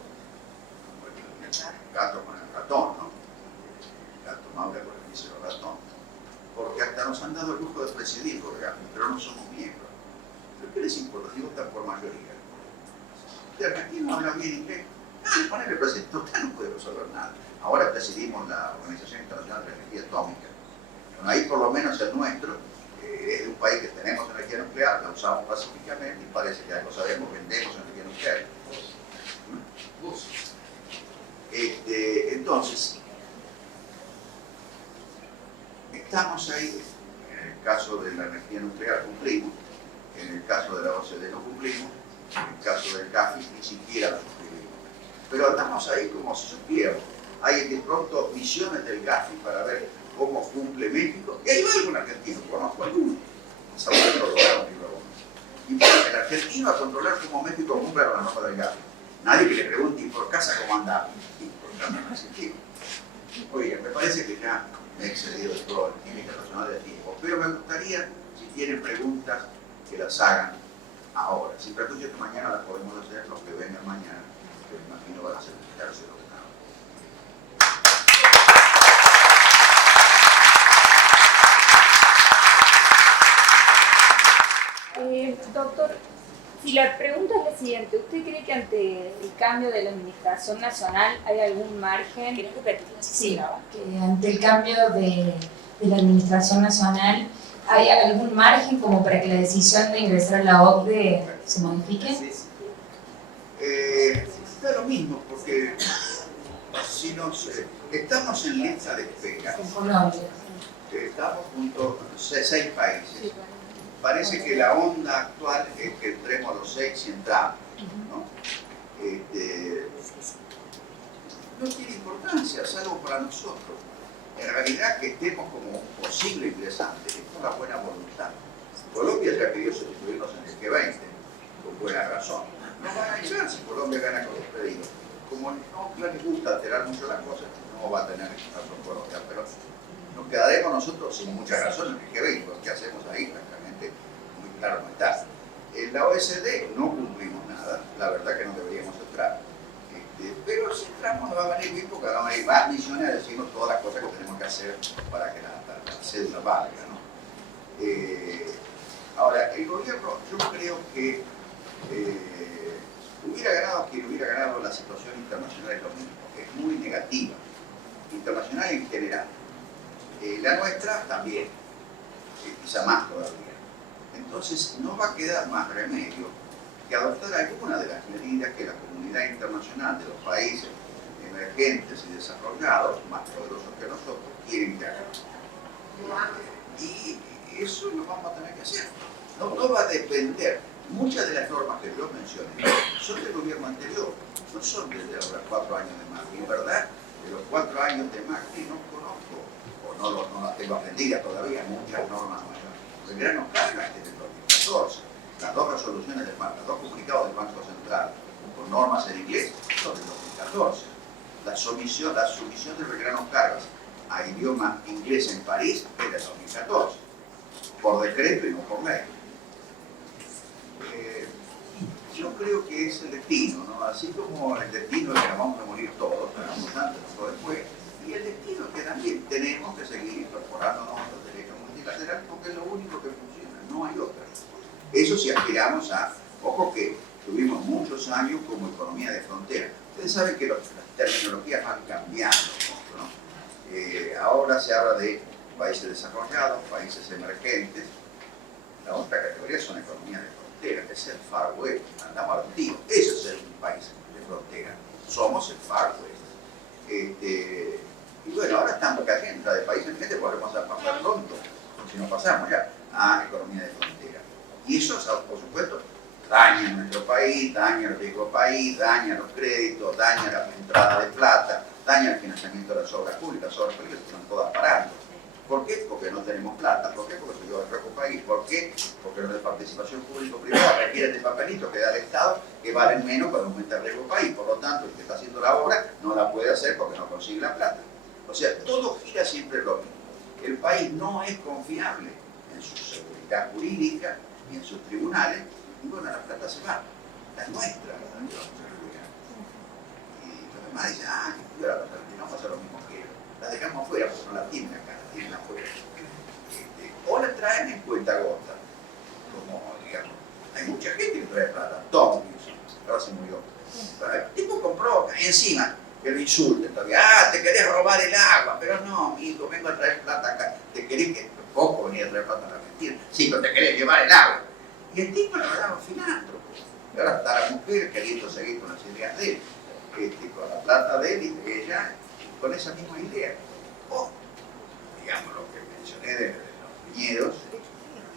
con el ratón, ¿no? El gato Maura con el mísero ratón. Porque hasta nos han dado el lujo de presidir por GAFI, pero no somos miembros. ¿Pero qué les importa? Si votan por mayoría. ¿De argentino habla bien inglés? No, ponerle presidente, usted no puede resolver nada. Ahora presidimos la Organización Internacional de Energía Atómica. Bueno, ahí por lo menos el nuestro es de un país que tenemos energía nuclear, la usamos pacíficamente y parece que algo sabemos, vendemos energía nuclear. Entonces, estamos ahí, en el caso de la energía nuclear cumplimos, en el caso de la OCDE no cumplimos, en el caso del CAFI ni siquiera lo cumplimos. Pero andamos ahí como si supiéramos. Hay de pronto misiones del GAFI para ver cómo cumple México, y hay algún argentino, conozco alguno, y bueno, el argentino a controlar cómo México cumple la norma del GAFI. Nadie que le pregunte por casa cómo anda, y por casa no argentino. Oye, me parece que ya me he excedido de todo el límite racional del tiempo, pero me gustaría, si tienen preguntas, que las hagan ahora. Si preguntan que mañana las podemos hacer, los que vengan mañana, que me imagino van a ser el tercio. Doctor, si la pregunta es la siguiente, ¿usted cree que ante el cambio de la administración nacional hay algún margen? ¿Querés repetir? Sí, que ante el cambio de la administración nacional hay algún margen como para que la decisión de ingresar a la OCDE se modifique? Da lo mismo, porque si estamos en lista de espera, Con Colombia. estamos junto a 6 países. Parece que la onda actual es que entremos los 6 y entramos, ¿no? No tiene importancia, salvo para nosotros. En realidad que estemos como un posible ingresante, es por la buena voluntad. Colombia ya quería sustituirnos en el G20, con buena razón. No van a echar si Colombia gana con los pedidos. Como no les gusta alterar mucho las cosas, no va a tener razón Colombia, pero nos quedaremos nosotros sin mucha razón en el G20, porque ¿qué hacemos ahí? Francamente, muy claro no está. En la OSD no cumplimos nada, la verdad que no deberíamos entrar, pero sí tramo nos va a venir bien porque van a venir más millones a decirnos todas las cosas que tenemos que hacer para que la cédula valga, ¿no? Ahora, el gobierno, yo creo que hubiera ganado quien hubiera ganado, la situación internacional es lo mismo, que es muy negativa, internacional en general. La nuestra también, quizá más todavía. Entonces, no va a quedar más remedio que adoptar alguna de las medidas que la comunidad internacional de los países emergentes y desarrollados, más poderosos que nosotros, quieren que hagamos. Y eso lo vamos a tener que hacer. No va a depender. Muchas de las normas que yo mencioné son del gobierno anterior, no son desde los 4 años de Macri. En verdad, de los 4 años de Macri no conozco, o no las tengo aprendidas todavía, muchas normas nuevas. El grano carga es del 2014. Las 2 resoluciones del Banco, los 2 comunicados del Banco Central con normas en inglés son del 2014. La sumisión del grano cargas a idioma inglés en París es del 2014, por decreto y no por ley. Yo creo que es el destino, ¿no? Así como el destino es que nos vamos a morir todos, antes, nosotros después, y el destino es que también tenemos que seguir incorporándonos a los derechos multilaterales porque es lo único que funciona, no hay otra. Eso si aspiramos a, ojo que tuvimos muchos años como economía de frontera. Ustedes saben que las terminologías van cambiando, ¿no? Ahora se habla de países desarrollados, países emergentes. La otra categoría son economías de frontera, que es el Far West, andamos a los tiros. Eso es ser un país de frontera. Somos el Far West. Y bueno, ahora estamos cayendo de países emergentes, podemos pasar pronto, si no pasamos ya, a economía de frontera. Y eso, por supuesto, daña nuestro país, daña el riesgo país, daña los créditos, daña la entrada de plata, daña el financiamiento de las obras públicas que están todas parando. ¿Por qué? Porque no tenemos plata. ¿Por qué? Porque se lleva el riesgo país. ¿Por qué? Porque los de participación público-privada requieren de papelitos que da el Estado que valen menos cuando aumenta el riesgo país. Por lo tanto, el que está haciendo la obra no la puede hacer porque no consigue la plata. O sea, todo gira siempre lo mismo. El país no es confiable en su seguridad jurídica y en sus tribunales, y bueno, la plata se va, la nuestra, la de la seguridad. Y los demás dicen, que la vamos a hacer lo mismo que ellos. La dejamos afuera porque no la tienen acá, la tienen afuera. O la traen en cuentagota, como digamos, hay mucha gente que trae plata, Tom Wilson, ahora se murió. Pero el tipo compró, encima, que lo insulten todavía, te querés robar el agua, pero no, amigo, vengo a traer plata acá, te querés que poco venía a traer plata a la Argentina, sí, pero te querés llevar el agua. Y el tipo le daba filántropo. Y ahora está la mujer queriendo seguir con las ideas de él, con la plata de él y de ella, con esa misma idea. O, digamos, lo que mencioné de los viñedos,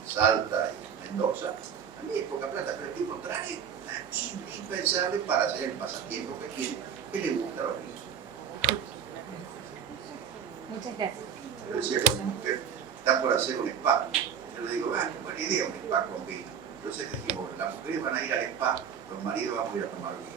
Salta y Mendoza, también es poca plata, pero el tipo trae indispensable para hacer el pasatiempo que quiere, que le gusta a los niños. Muchas gracias. Yo decía con mi mujer, está por hacer un spa. Yo le digo, qué buena idea un spa con vino. Entonces dijimos, las mujeres van a ir al spa, los maridos van a ir a tomar vino.